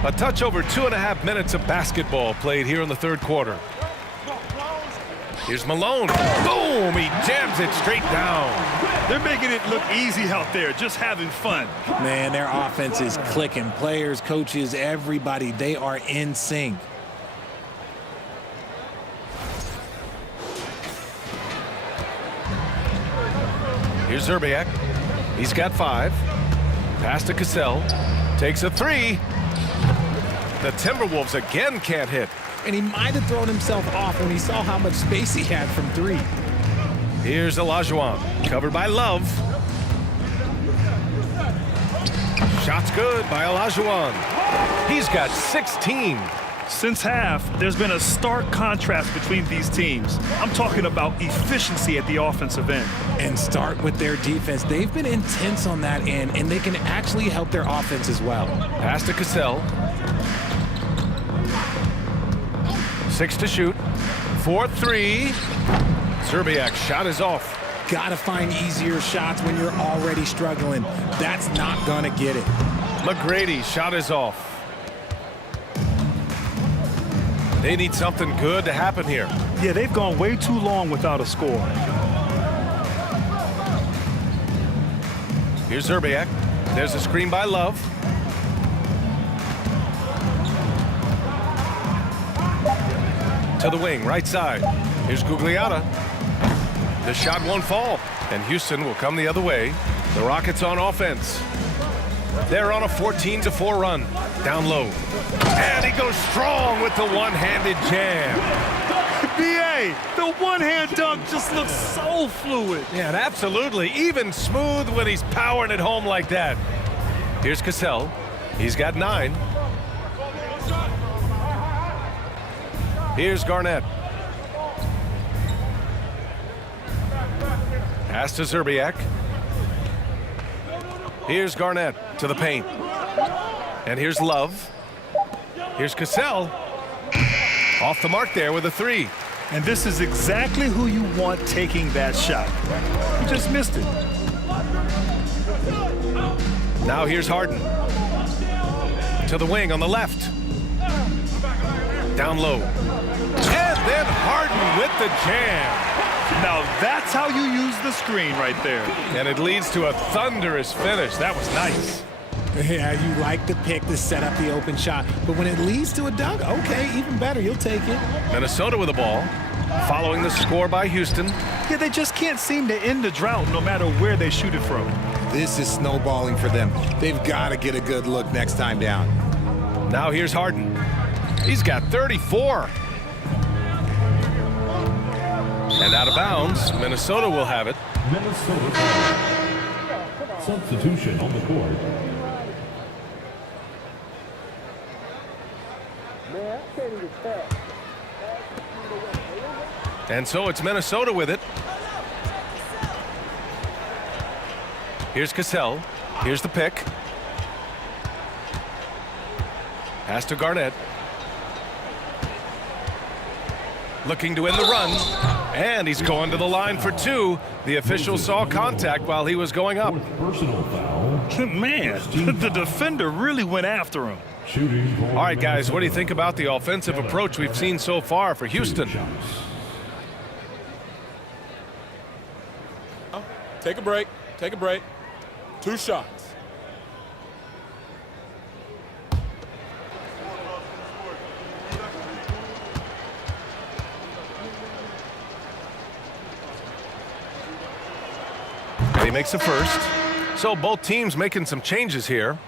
A touch over 2.5 minutes of basketball played here in the third quarter. Here's Malone. Boom! He jams it straight down. They're making it look easy out there, just having fun. Man, their offense is clicking. Players, coaches, everybody, they are in sync. Here's Zerbiak. He's got 5. Pass to Cassell. Takes a 3. The Timberwolves again can't hit. And he might have thrown himself off when he saw how much space he had from 3. Here's Olajuwon, covered by Love. Shot's good by Olajuwon. He's got 16. Since half, there's been a stark contrast between these teams. I'm talking about efficiency at the offensive end. And start with their defense. They've been intense on that end, and they can actually help their offense as well. Pass to Cassell. 6 to shoot. 4-3. Zerbiak's shot is off. Gotta find easier shots when you're already struggling. That's not gonna get it. McGrady's shot is off. They need something good to happen here. Yeah, they've gone way too long without a score. Here's Zerbiak. There's a screen by Love. To the wing, right side. Here's Gugliotta. The shot won't fall, and Houston will come the other way. The Rockets on offense. They're on a 14-4 run. Down low. And he goes strong with the one-handed jam. BA, the one-hand dunk just looks so fluid. Yeah, and absolutely. Even smooth when he's powering it home like that. Here's Cassell. He's got 9. Here's Garnett. Pass to Zerbiak. Here's Garnett to the paint. And here's Love. Here's Cassell. Off the mark there with a 3. And this is exactly who you want taking that shot. He just missed it. Now here's Harden. To the wing on the left. Down low. And then Harden with the jam. Now that's how you use the screen right there. And it leads to a thunderous finish. That was nice. Yeah, you like the pick to set up the open shot, but when it leads to a dunk, okay, even better, you'll take it. Minnesota with the ball, following the score by Houston. Yeah, they just can't seem to end the drought no matter where they shoot it from. This is snowballing for them. They've got to get a good look next time down. Now here's Harden. He's got 34. And out of bounds, Minnesota will have it. Minnesota foul. Substitution on the court. And so it's Minnesota with it. Here's Cassell. Here's the pick. Pass to Garnett. Looking to end the run. And he's going to the line for 2. The official saw contact while he was going up. Personal foul. Man, the defender really went after him. Shooting. All right, guys, what do you think about the offensive approach we've seen so far for Houston? Take a break. Take a break. 2 shots. And he makes the first. So both teams making some changes here.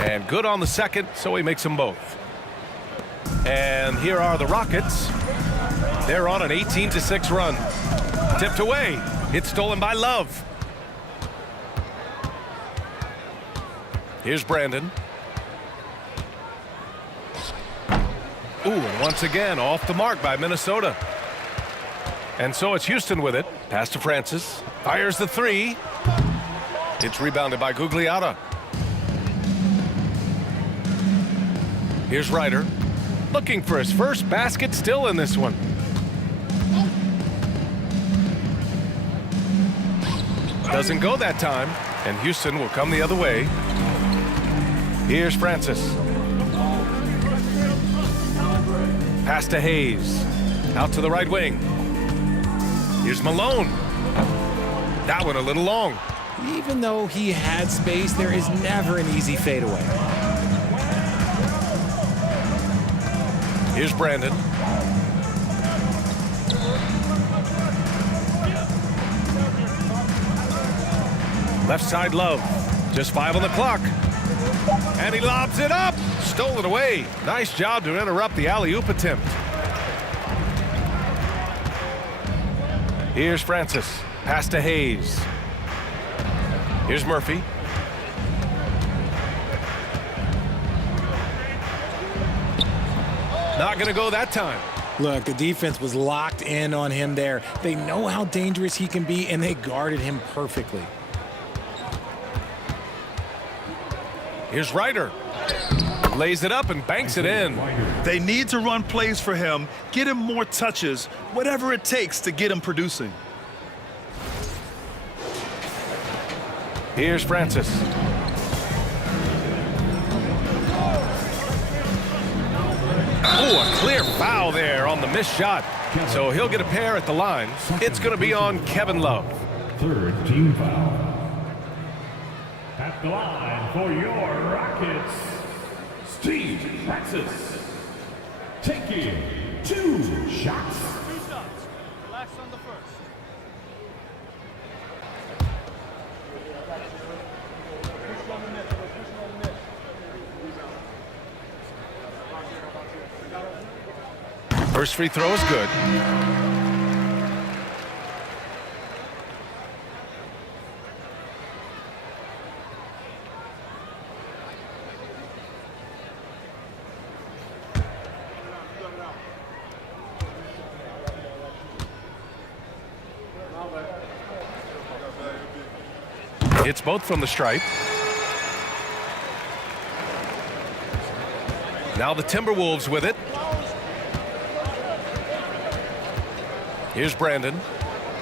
And good on the second, so he makes them both. And here are the Rockets. They're on an 18-6 run. Tipped away. It's stolen by Love. Here's Brandon. Ooh, and once again, off the mark by Minnesota. And so it's Houston with it. Pass to Francis. Fires the 3. It's rebounded by Gugliotta. Here's Ryder. Looking for his first basket still in this one. Doesn't go that time, and Houston will come the other way. Here's Francis. Pass to Hayes. Out to the right wing. Here's Malone. That one a little long. Even though he had space, there is never an easy fadeaway. Here's Brandon. Left side Love. Just 5 on the clock. And he lobs it up. Stole it away. Nice job to interrupt the alley-oop attempt. Here's Francis. Pass to Hayes. Here's Murphy. Not going to go that time. Look, the defense was locked in on him there. They know how dangerous he can be, and they guarded him perfectly. Here's Ryder. Lays it up and banks it in. They need to run plays for him, get him more touches, whatever it takes to get him producing. Here's Francis. Oh, a clear foul there on the missed shot. So he'll get a pair at the line. It's going to be on Kevin Love. Third team foul. At the line for your Rockets, Steve Francis. Taking 2 shots. Relax on the first. First free throw is good. Hits both from the stripe. Now the Timberwolves with it. Here's Brandon.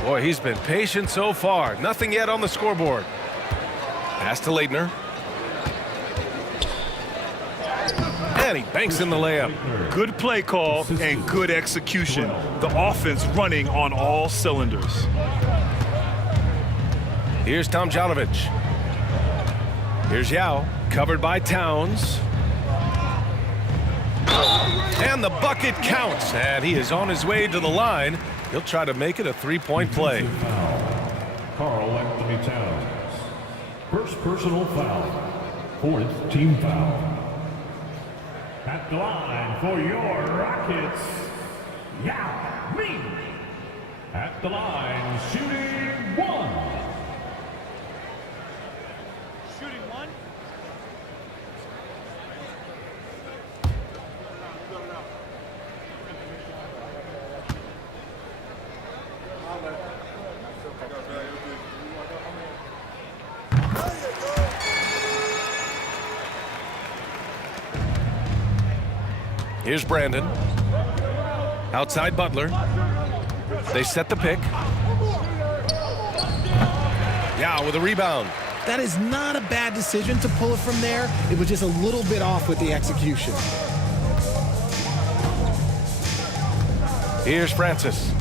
Boy, he's been patient so far. Nothing yet on the scoreboard. Pass to Leitner. And he banks in the layup. Good play call and good execution. The offense running on all cylinders. Here's Tomjanovich. Here's Yao, covered by Towns. And the bucket counts, and he is on his way to the line. He'll try to make it a three-point play. Carl Anthony Towns. First personal foul. 4th team foul. At the line for your Rockets, Yao Ming. At the line, shooting 1. Shooting one. Here's Brandon. Outside Butler. They set the pick. Yao with a rebound. That is not a bad decision to pull it from there. It was just a little bit off with the execution. Here's Francis.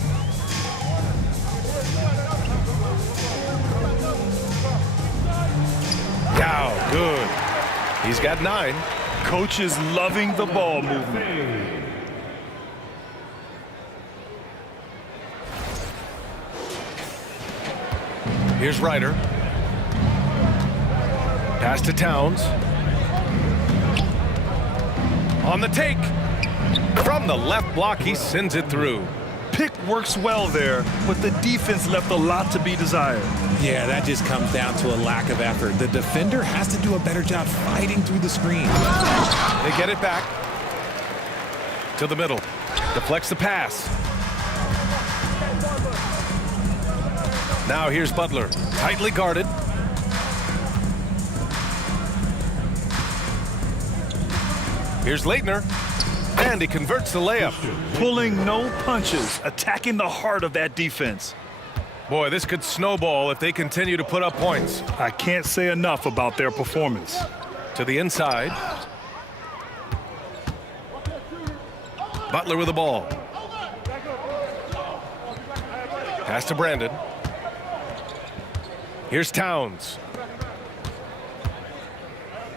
Yao, good. He's got 9. Coach is loving the ball movement. Here's Ryder. Pass to Towns. On the take. From the left block, he sends it through. Pick works well there, but the defense left a lot to be desired. Yeah, that just comes down to a lack of effort. The defender has to do a better job fighting through the screen. They get it back to the middle. Deflects the pass. Now here's Butler, tightly guarded. Here's Leitner, and he converts the layup. Pulling no punches, attacking the heart of that defense. Boy, this could snowball if they continue to put up points. I can't say enough about their performance. To the inside. Butler with the ball. Pass to Brandon. Here's Towns.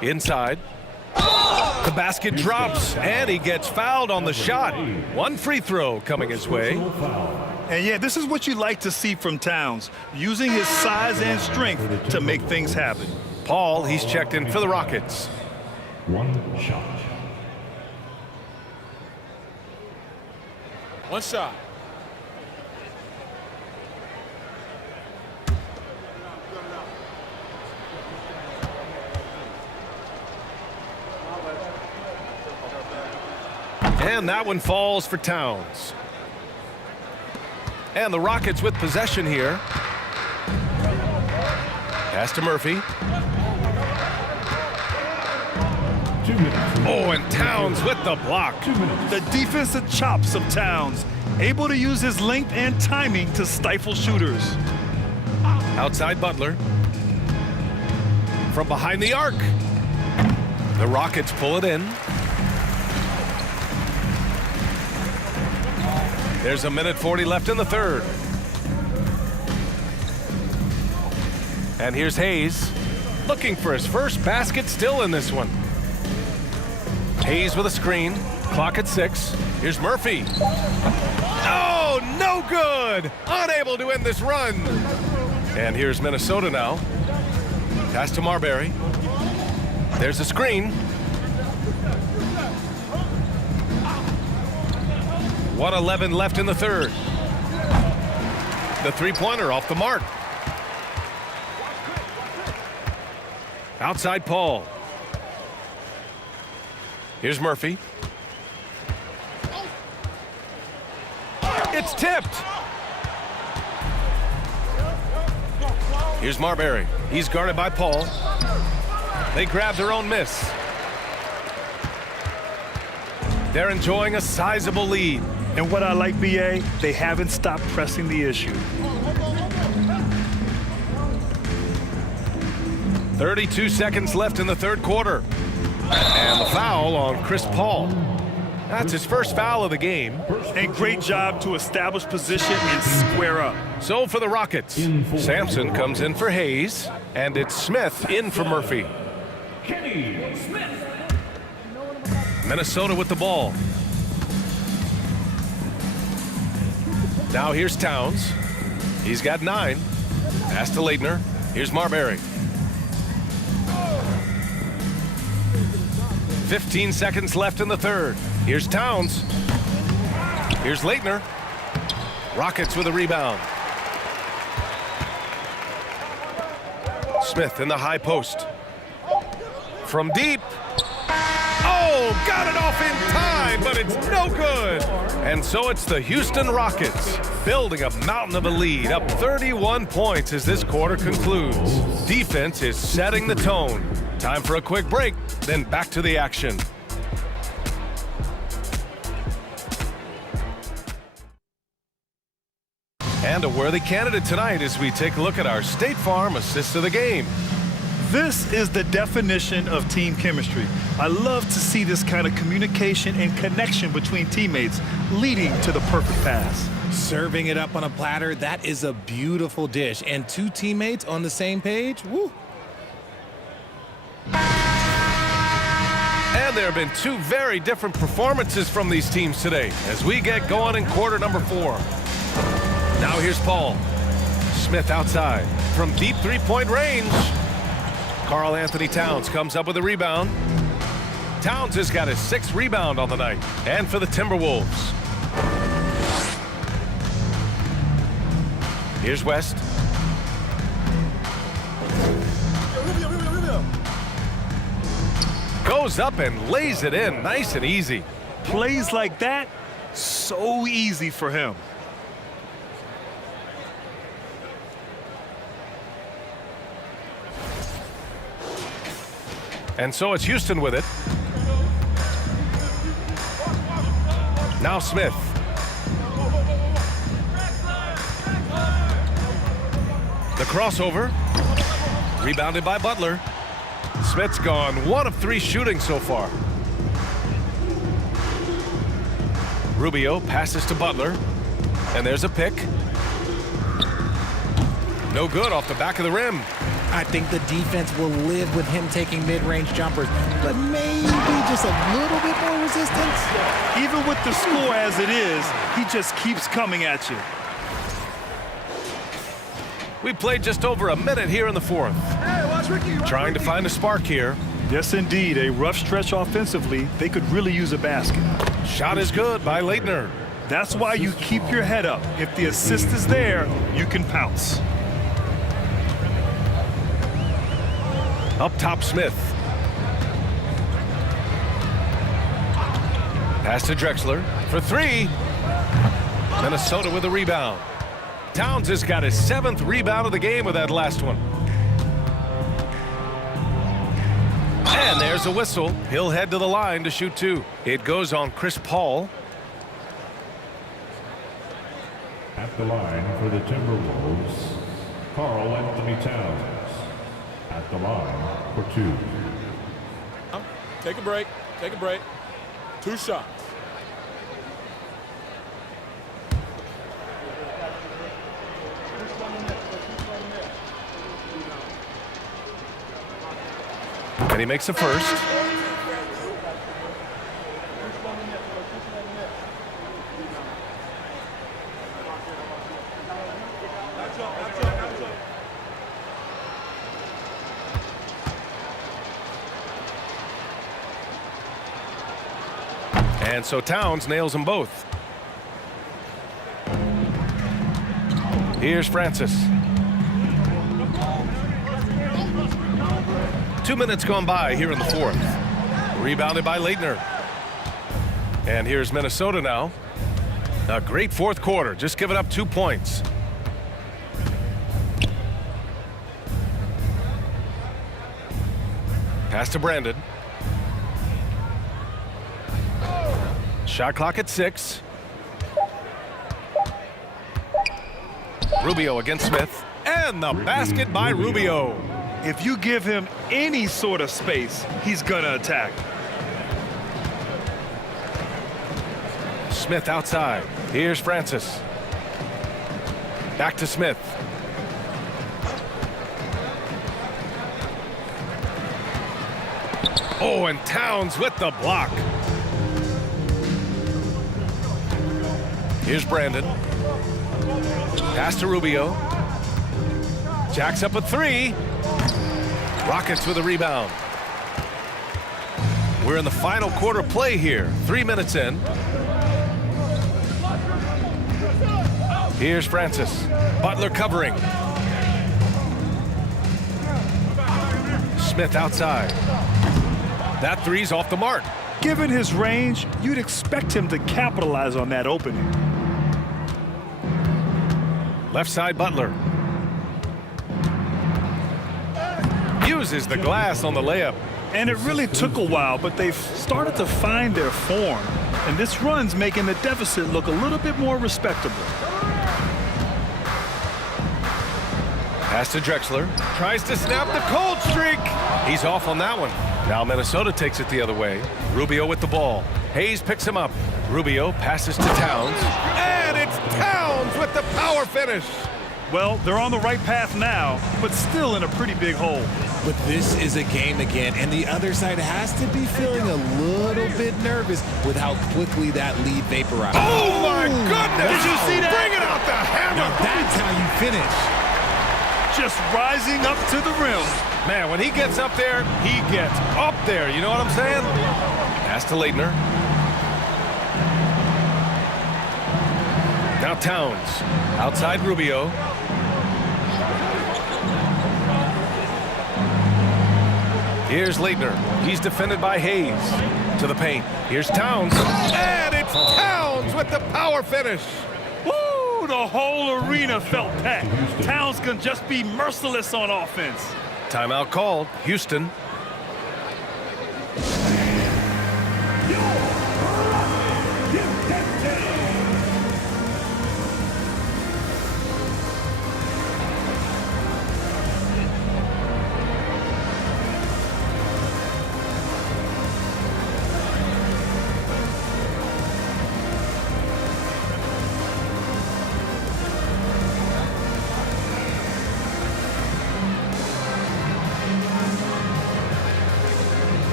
Inside. The basket drops, and he gets fouled on the shot. One free throw coming his way. And yeah, this is what you like to see from Towns, using his size and strength to make things happen. Paul, he's checked in for the Rockets. 1 shot. One shot. And that one falls for Towns. And the Rockets with possession here. Pass to Murphy. 2 minutes. Oh, and Towns with the block. 2 minutes. The defensive chops of Towns, able to use his length and timing to stifle shooters. Outside Butler. From behind the arc. The Rockets pull it in. There's 1:40 left in the third. And here's Hayes. looking for his first basket still in this one. Hayes with a screen. Clock at 6. Here's Murphy. Oh, no good! Unable to end this run. And here's Minnesota now. Pass to Marbury. There's a screen. 1:11 left in the third. The three-pointer off the mark. Outside Paul. Here's Murphy. It's tipped. Here's Marbury. He's guarded by Paul. They grab their own miss. They're enjoying a sizable lead. And what I like, BA, they haven't stopped pressing the issue. 32 seconds left in the third quarter. And the foul on Chris Paul. That's his first foul of the game. And great job to establish position and square up. So for the Rockets, Sampson comes in for Hayes, and it's Smith in for Murphy. Minnesota with the ball. Now here's Towns. He's got 9. Pass to Leitner. Here's Marbury. 15 seconds left in the third. Here's Towns. Here's Leitner. Rockets with a rebound. Smith in the high post. From deep. Oh, got it off in time, but it's no good. And so it's the Houston Rockets building a mountain of a lead, up 31 points as this quarter concludes. Defense is setting the tone. Time for a quick break, then back to the action. And a worthy candidate tonight as we take a look at our State Farm assist of the game. This is the definition of team chemistry. I love to see this kind of communication and connection between teammates leading to the perfect pass. Serving it up on a platter, that is a beautiful dish. And 2 teammates on the same page, woo. And there have been 2 very different performances from these teams today as we get going in quarter number 4. Now here's Paul. Smith outside from deep three-point range. Karl Anthony Towns comes up with a rebound. Towns has got his 6th rebound on the night. And for the Timberwolves. Here's West. Goes up and lays it in nice and easy. Plays like that, so easy for him. And so it's Houston with it. Now Smith. The crossover. Rebounded by Butler. Smith's gone 1 of 3 shooting so far. Rubio passes to Butler. And there's a pick. No good off the back of the rim. I think the defense will live with him taking mid-range jumpers, but maybe just a little bit more resistance. Even with the score as it is, he just keeps coming at you. We played just over a minute here in the 4th. Trying to find a spark here. Yes, indeed. A rough stretch offensively. They could really use a basket. Shot is good by Leitner. That's why you keep your head up. If the assist is there, you can pounce. Up top, Smith. Pass to Drexler for 3. Minnesota with a rebound. Towns has got his 7th rebound of the game with that last one. And there's a whistle. He'll head to the line to shoot 2. It goes on Chris Paul. At the line for the Timberwolves, Karl Anthony Towns. At the line for 2. Take a break. Take a break. 2 shots. And he makes the first. And so Towns nails them both. Here's Francis. 2 minutes gone by here in the fourth. Rebounded by Leitner. And here's Minnesota now. A great fourth quarter, just giving up 2 points. Pass to Brandon. Shot clock at 6. Rubio against Smith. And the basket by Rubio. If you give him any sort of space, he's going to attack. Smith outside. Here's Francis. Back to Smith. Oh, and Towns with the block. Here's Brandon. Pass to Rubio. Jacks up a 3. Rockets with a rebound. We're in the final quarter play here. 3 minutes in. Here's Francis. Butler covering. Smith outside. That 3's off the mark. Given his range, you'd expect him to capitalize on that opening. Left side Butler. Uses the glass on the layup. And it really took a while, but they've started to find their form. And this run's making the deficit look a little bit more respectable. Pass to Drexler. Tries to snap the cold streak. He's off on that one. Now Minnesota takes it the other way. Rubio with the ball. Hayes picks him up. Rubio passes to Towns. And it's Towns with the power finish. Well, they're on the right path now, but still in a pretty big hole. But this is a game again, and the other side has to be feeling a little bit nervous with how quickly that lead vaporized. Oh, my goodness! Did you see that? Bringing out the hammer! Now that's how you finish. Just rising up to the rim. Man, when he gets up there, he gets up there. You know what I'm saying? Pass to Leitner. Now Towns. Outside Rubio. Here's Leitner. He's defended by Hayes. To the paint. Here's Towns. And it's Towns with the power finish. Woo! The whole arena felt packed. Towns can just be merciless on offense. Timeout called. Houston.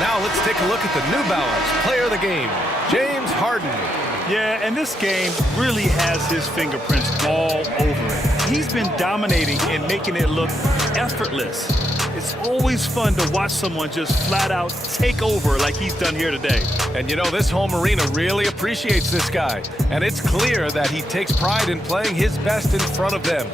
Now let's take a look at the New Balance player of the game, James Harden. Yeah, and this game really has his fingerprints all over it. He's been dominating and making it look effortless. It's always fun to watch someone just flat out take over like he's done here today. And you know, this home arena really appreciates this guy. And it's clear that he takes pride in playing his best in front of them.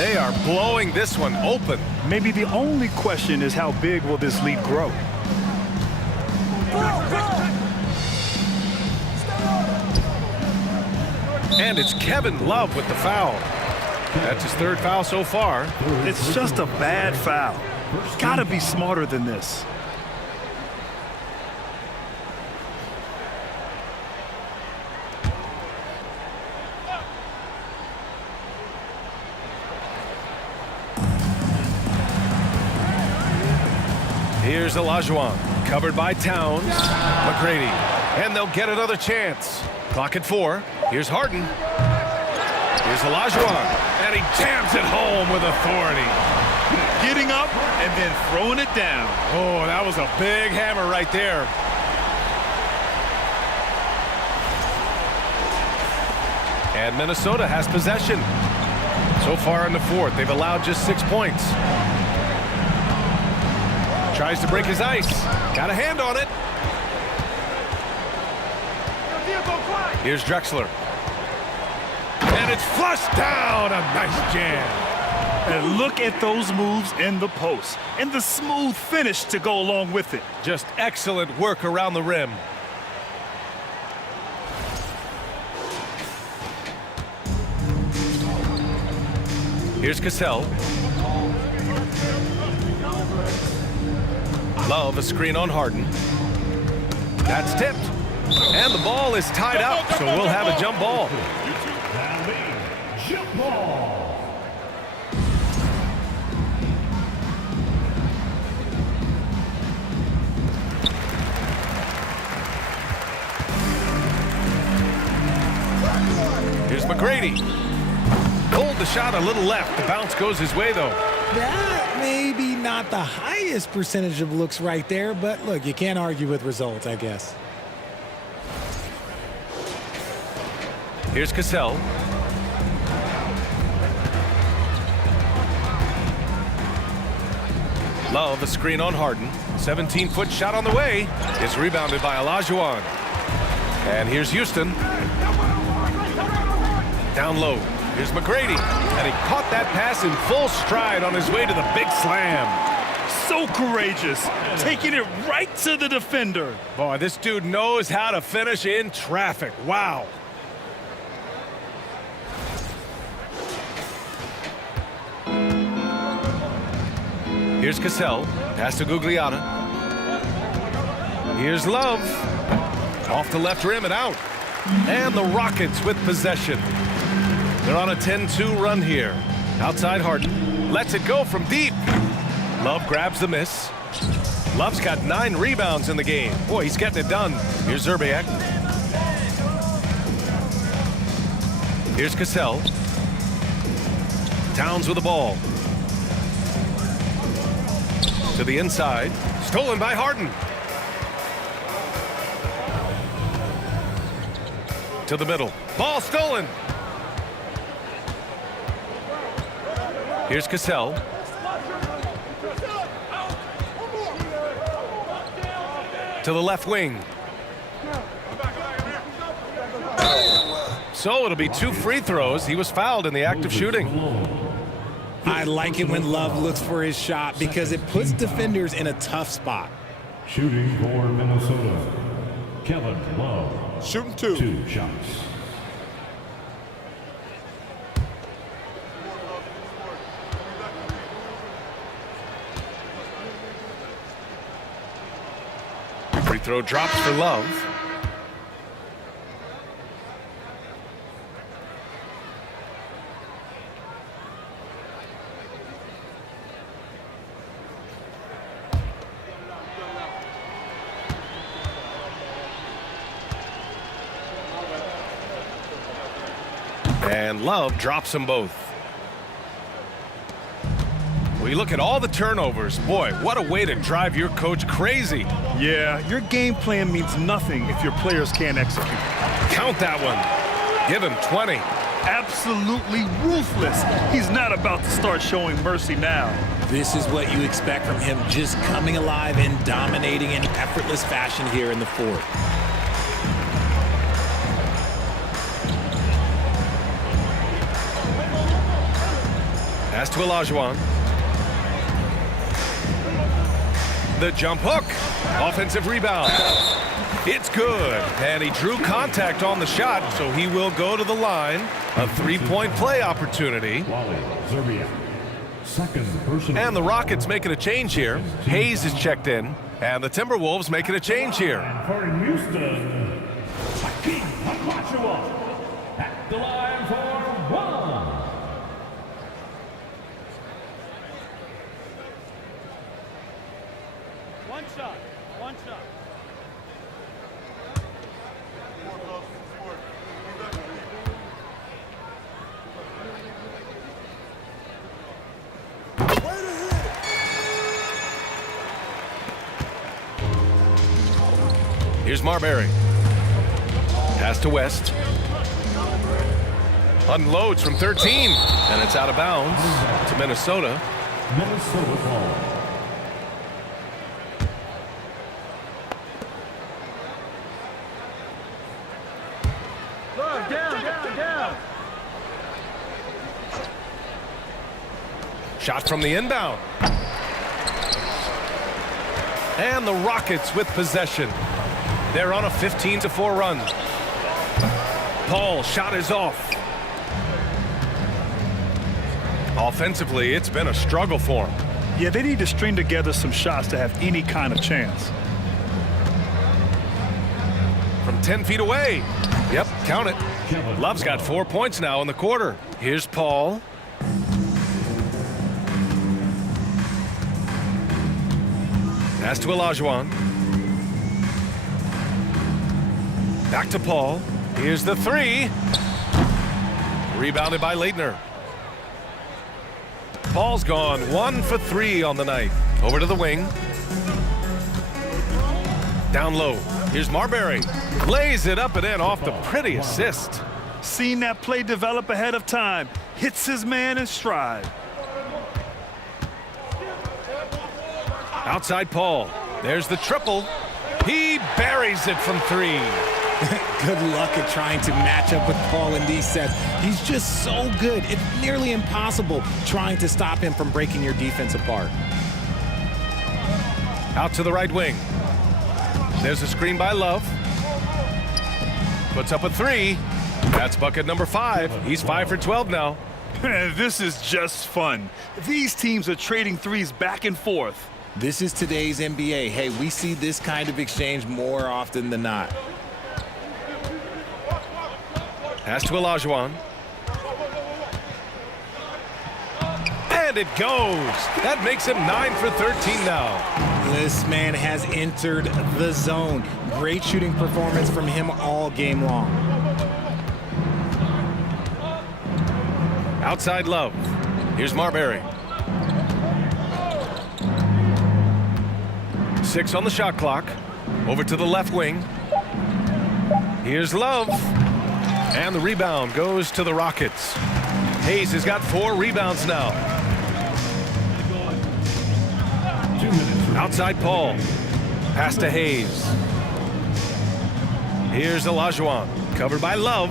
They are blowing this one open. Maybe the only question is how big will this lead grow? And it's Kevin Love with the foul. That's his third foul so far. It's just a bad foul. Gotta be smarter than this. Here's Olajuwon, covered by Towns. McGrady, and they'll get another chance. Clock at 4. Here's Harden. Here's Olajuwon, and he jams it home with authority. Getting up and then throwing it down. Oh, that was a big hammer right there. And Minnesota has possession. So far in the fourth, they've allowed just 6 points. Tries to break his ice. Got a hand on it. Here's Drexler. And it's flushed down. A nice jam. And look at those moves in the post. And the smooth finish to go along with it. Just excellent work around the rim. Here's Cassell. Love a screen on Harden. That's tipped. And the ball is tied up, so we'll have a jump ball. Jump ball. Here's McGrady. Pulled the shot a little left. The bounce goes his way, though. That may be not the highest percentage of looks right there, but look, you can't argue with results, I guess. Here's Cassell. Love a screen on Harden. 17-foot shot on the way. It's rebounded by Olajuwon. And here's Houston. Down low. Here's McGrady. And he caught that pass in full stride on his way to the big slam. So courageous. Taking it right to the defender. Boy, this dude knows how to finish in traffic. Wow. Here's Cassell. Pass to Gugliotta. Here's Love. Off the left rim and out. And the Rockets with possession. They're on a 10-2 run here. Outside Harden. Lets it go from deep. Love grabs the miss. Love's got 9 rebounds in the game. Boy, he's getting it done. Here's Zerbiak. Here's Cassell. Towns with the ball. To the inside. Stolen by Harden. To the middle. Ball stolen. Here's Cassell. To the left wing. So it'll be 2 free throws. He was fouled in the act of shooting. I like it when Love looks for his shot because it puts defenders in a tough spot. Shooting for Minnesota, Kevin Love. Shooting 2. 2 shots. Free throw drops for Love. And Love drops them both. We look at all the turnovers. Boy, what a way to drive your coach crazy. Yeah, your game plan means nothing if your players can't execute. Count that one. Give him 20. Absolutely ruthless. He's not about to start showing mercy now. This is what you expect from him, just coming alive and dominating in effortless fashion here in the fourth. Pass to Olajuwon. The jump hook. Offensive rebound. It's good. And he drew contact on the shot, so he will go to the line. A three-point play opportunity. Wally Zerbiak. Second personal. And the Rockets making a change here. Hayes is checked in. And the Timberwolves making a change here. And for Houston, Hakeem Olajuwon at the line for one. One shot. One shot. Here's Marbury. Pass to West. Unloads from 13. And it's out of bounds to Minnesota. Minnesota ball. Down. Shot from the inbound. And the Rockets with possession. They're on a 15-4 run. Paul, shot is off. Offensively, it's been a struggle for him. Yeah, they need to string together some shots to have any kind of chance. From 10 feet away. Yep, count it. Love's got 4 points now in the quarter. Here's Paul. Pass to Olajuwon. Back to Paul. Here's the three. Rebounded by Leitner. Paul's gone 1 for 3 on the night. Over to the wing. Down low. Here's Marbury. Lays it up and in off the pretty assist. Seen that play develop ahead of time. Hits his man in stride. Outside Paul. There's the triple. He buries it from 3. Good luck at trying to match up with Paul in these sets. He's just so good. It's nearly impossible trying to stop him from breaking your defense apart. Out to the right wing. There's a screen by Love. Puts up a 3. That's bucket number 5. He's 5 for 12 now. This is just fun. These teams are trading threes back and forth. This is today's NBA. Hey, we see this kind of exchange more often than not. Pass to Olajuwon. And it goes. That makes him 9 for 13 now. This man has entered the zone. Great shooting performance from him all game long. Outside Love. Here's Marbury. 6 on the shot clock. Over to the left wing. Here's Love. And the rebound goes to the Rockets. Hayes has got 4 rebounds now. Outside Paul. Pass to Hayes. Here's Olajuwon. Covered by Love.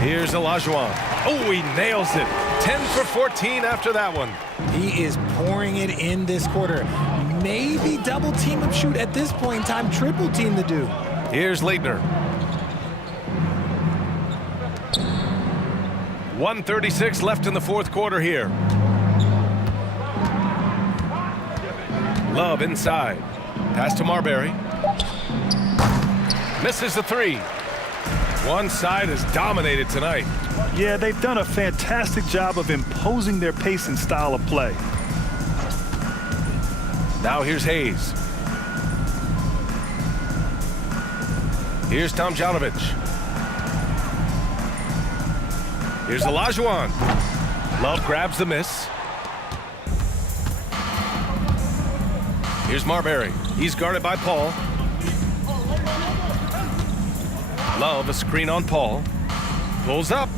Here's Olajuwon. Oh, he nails it. 10 for 14 after that one. He is pouring it in this quarter. Maybe double team him shoot at this point in time. Triple team the dude. Here's Leitner. 1:36 left in the fourth quarter here. Love inside. Pass to Marbury. Misses the 3. One side is dominated tonight. Yeah, they've done a fantastic job of imposing their pace and style of play. Now here's Hayes. Here's Tomjanovich. Here's Olajuwon. Love grabs the miss. Here's Marbury. He's guarded by Paul. Love, a screen on Paul. Pulls up.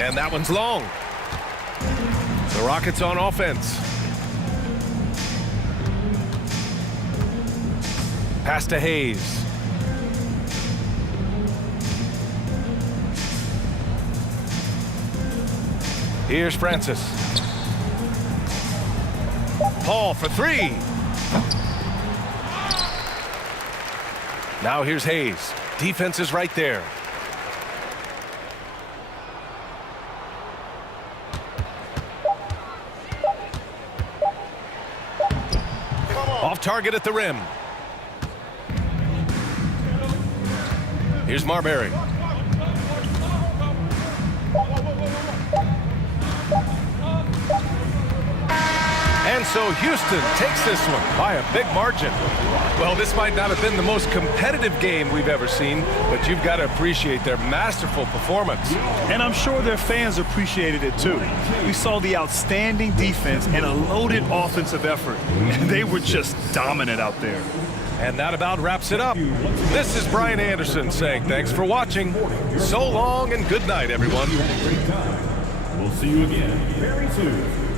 And that one's long. The Rockets on offense. Pass to Hayes. Here's Francis. Paul for three. Now here's Hayes. Defense is right there. Off target at the rim. Here's Marbury. And so Houston takes this one by a big margin. Well, this might not have been the most competitive game we've ever seen, but you've got to appreciate their masterful performance. And I'm sure their fans appreciated it too. We saw the outstanding defense and a loaded offensive effort. And they were just dominant out there. And that about wraps it up. This is Brian Anderson saying thanks for watching. So long and good night, everyone. Great time. We'll see you again very soon.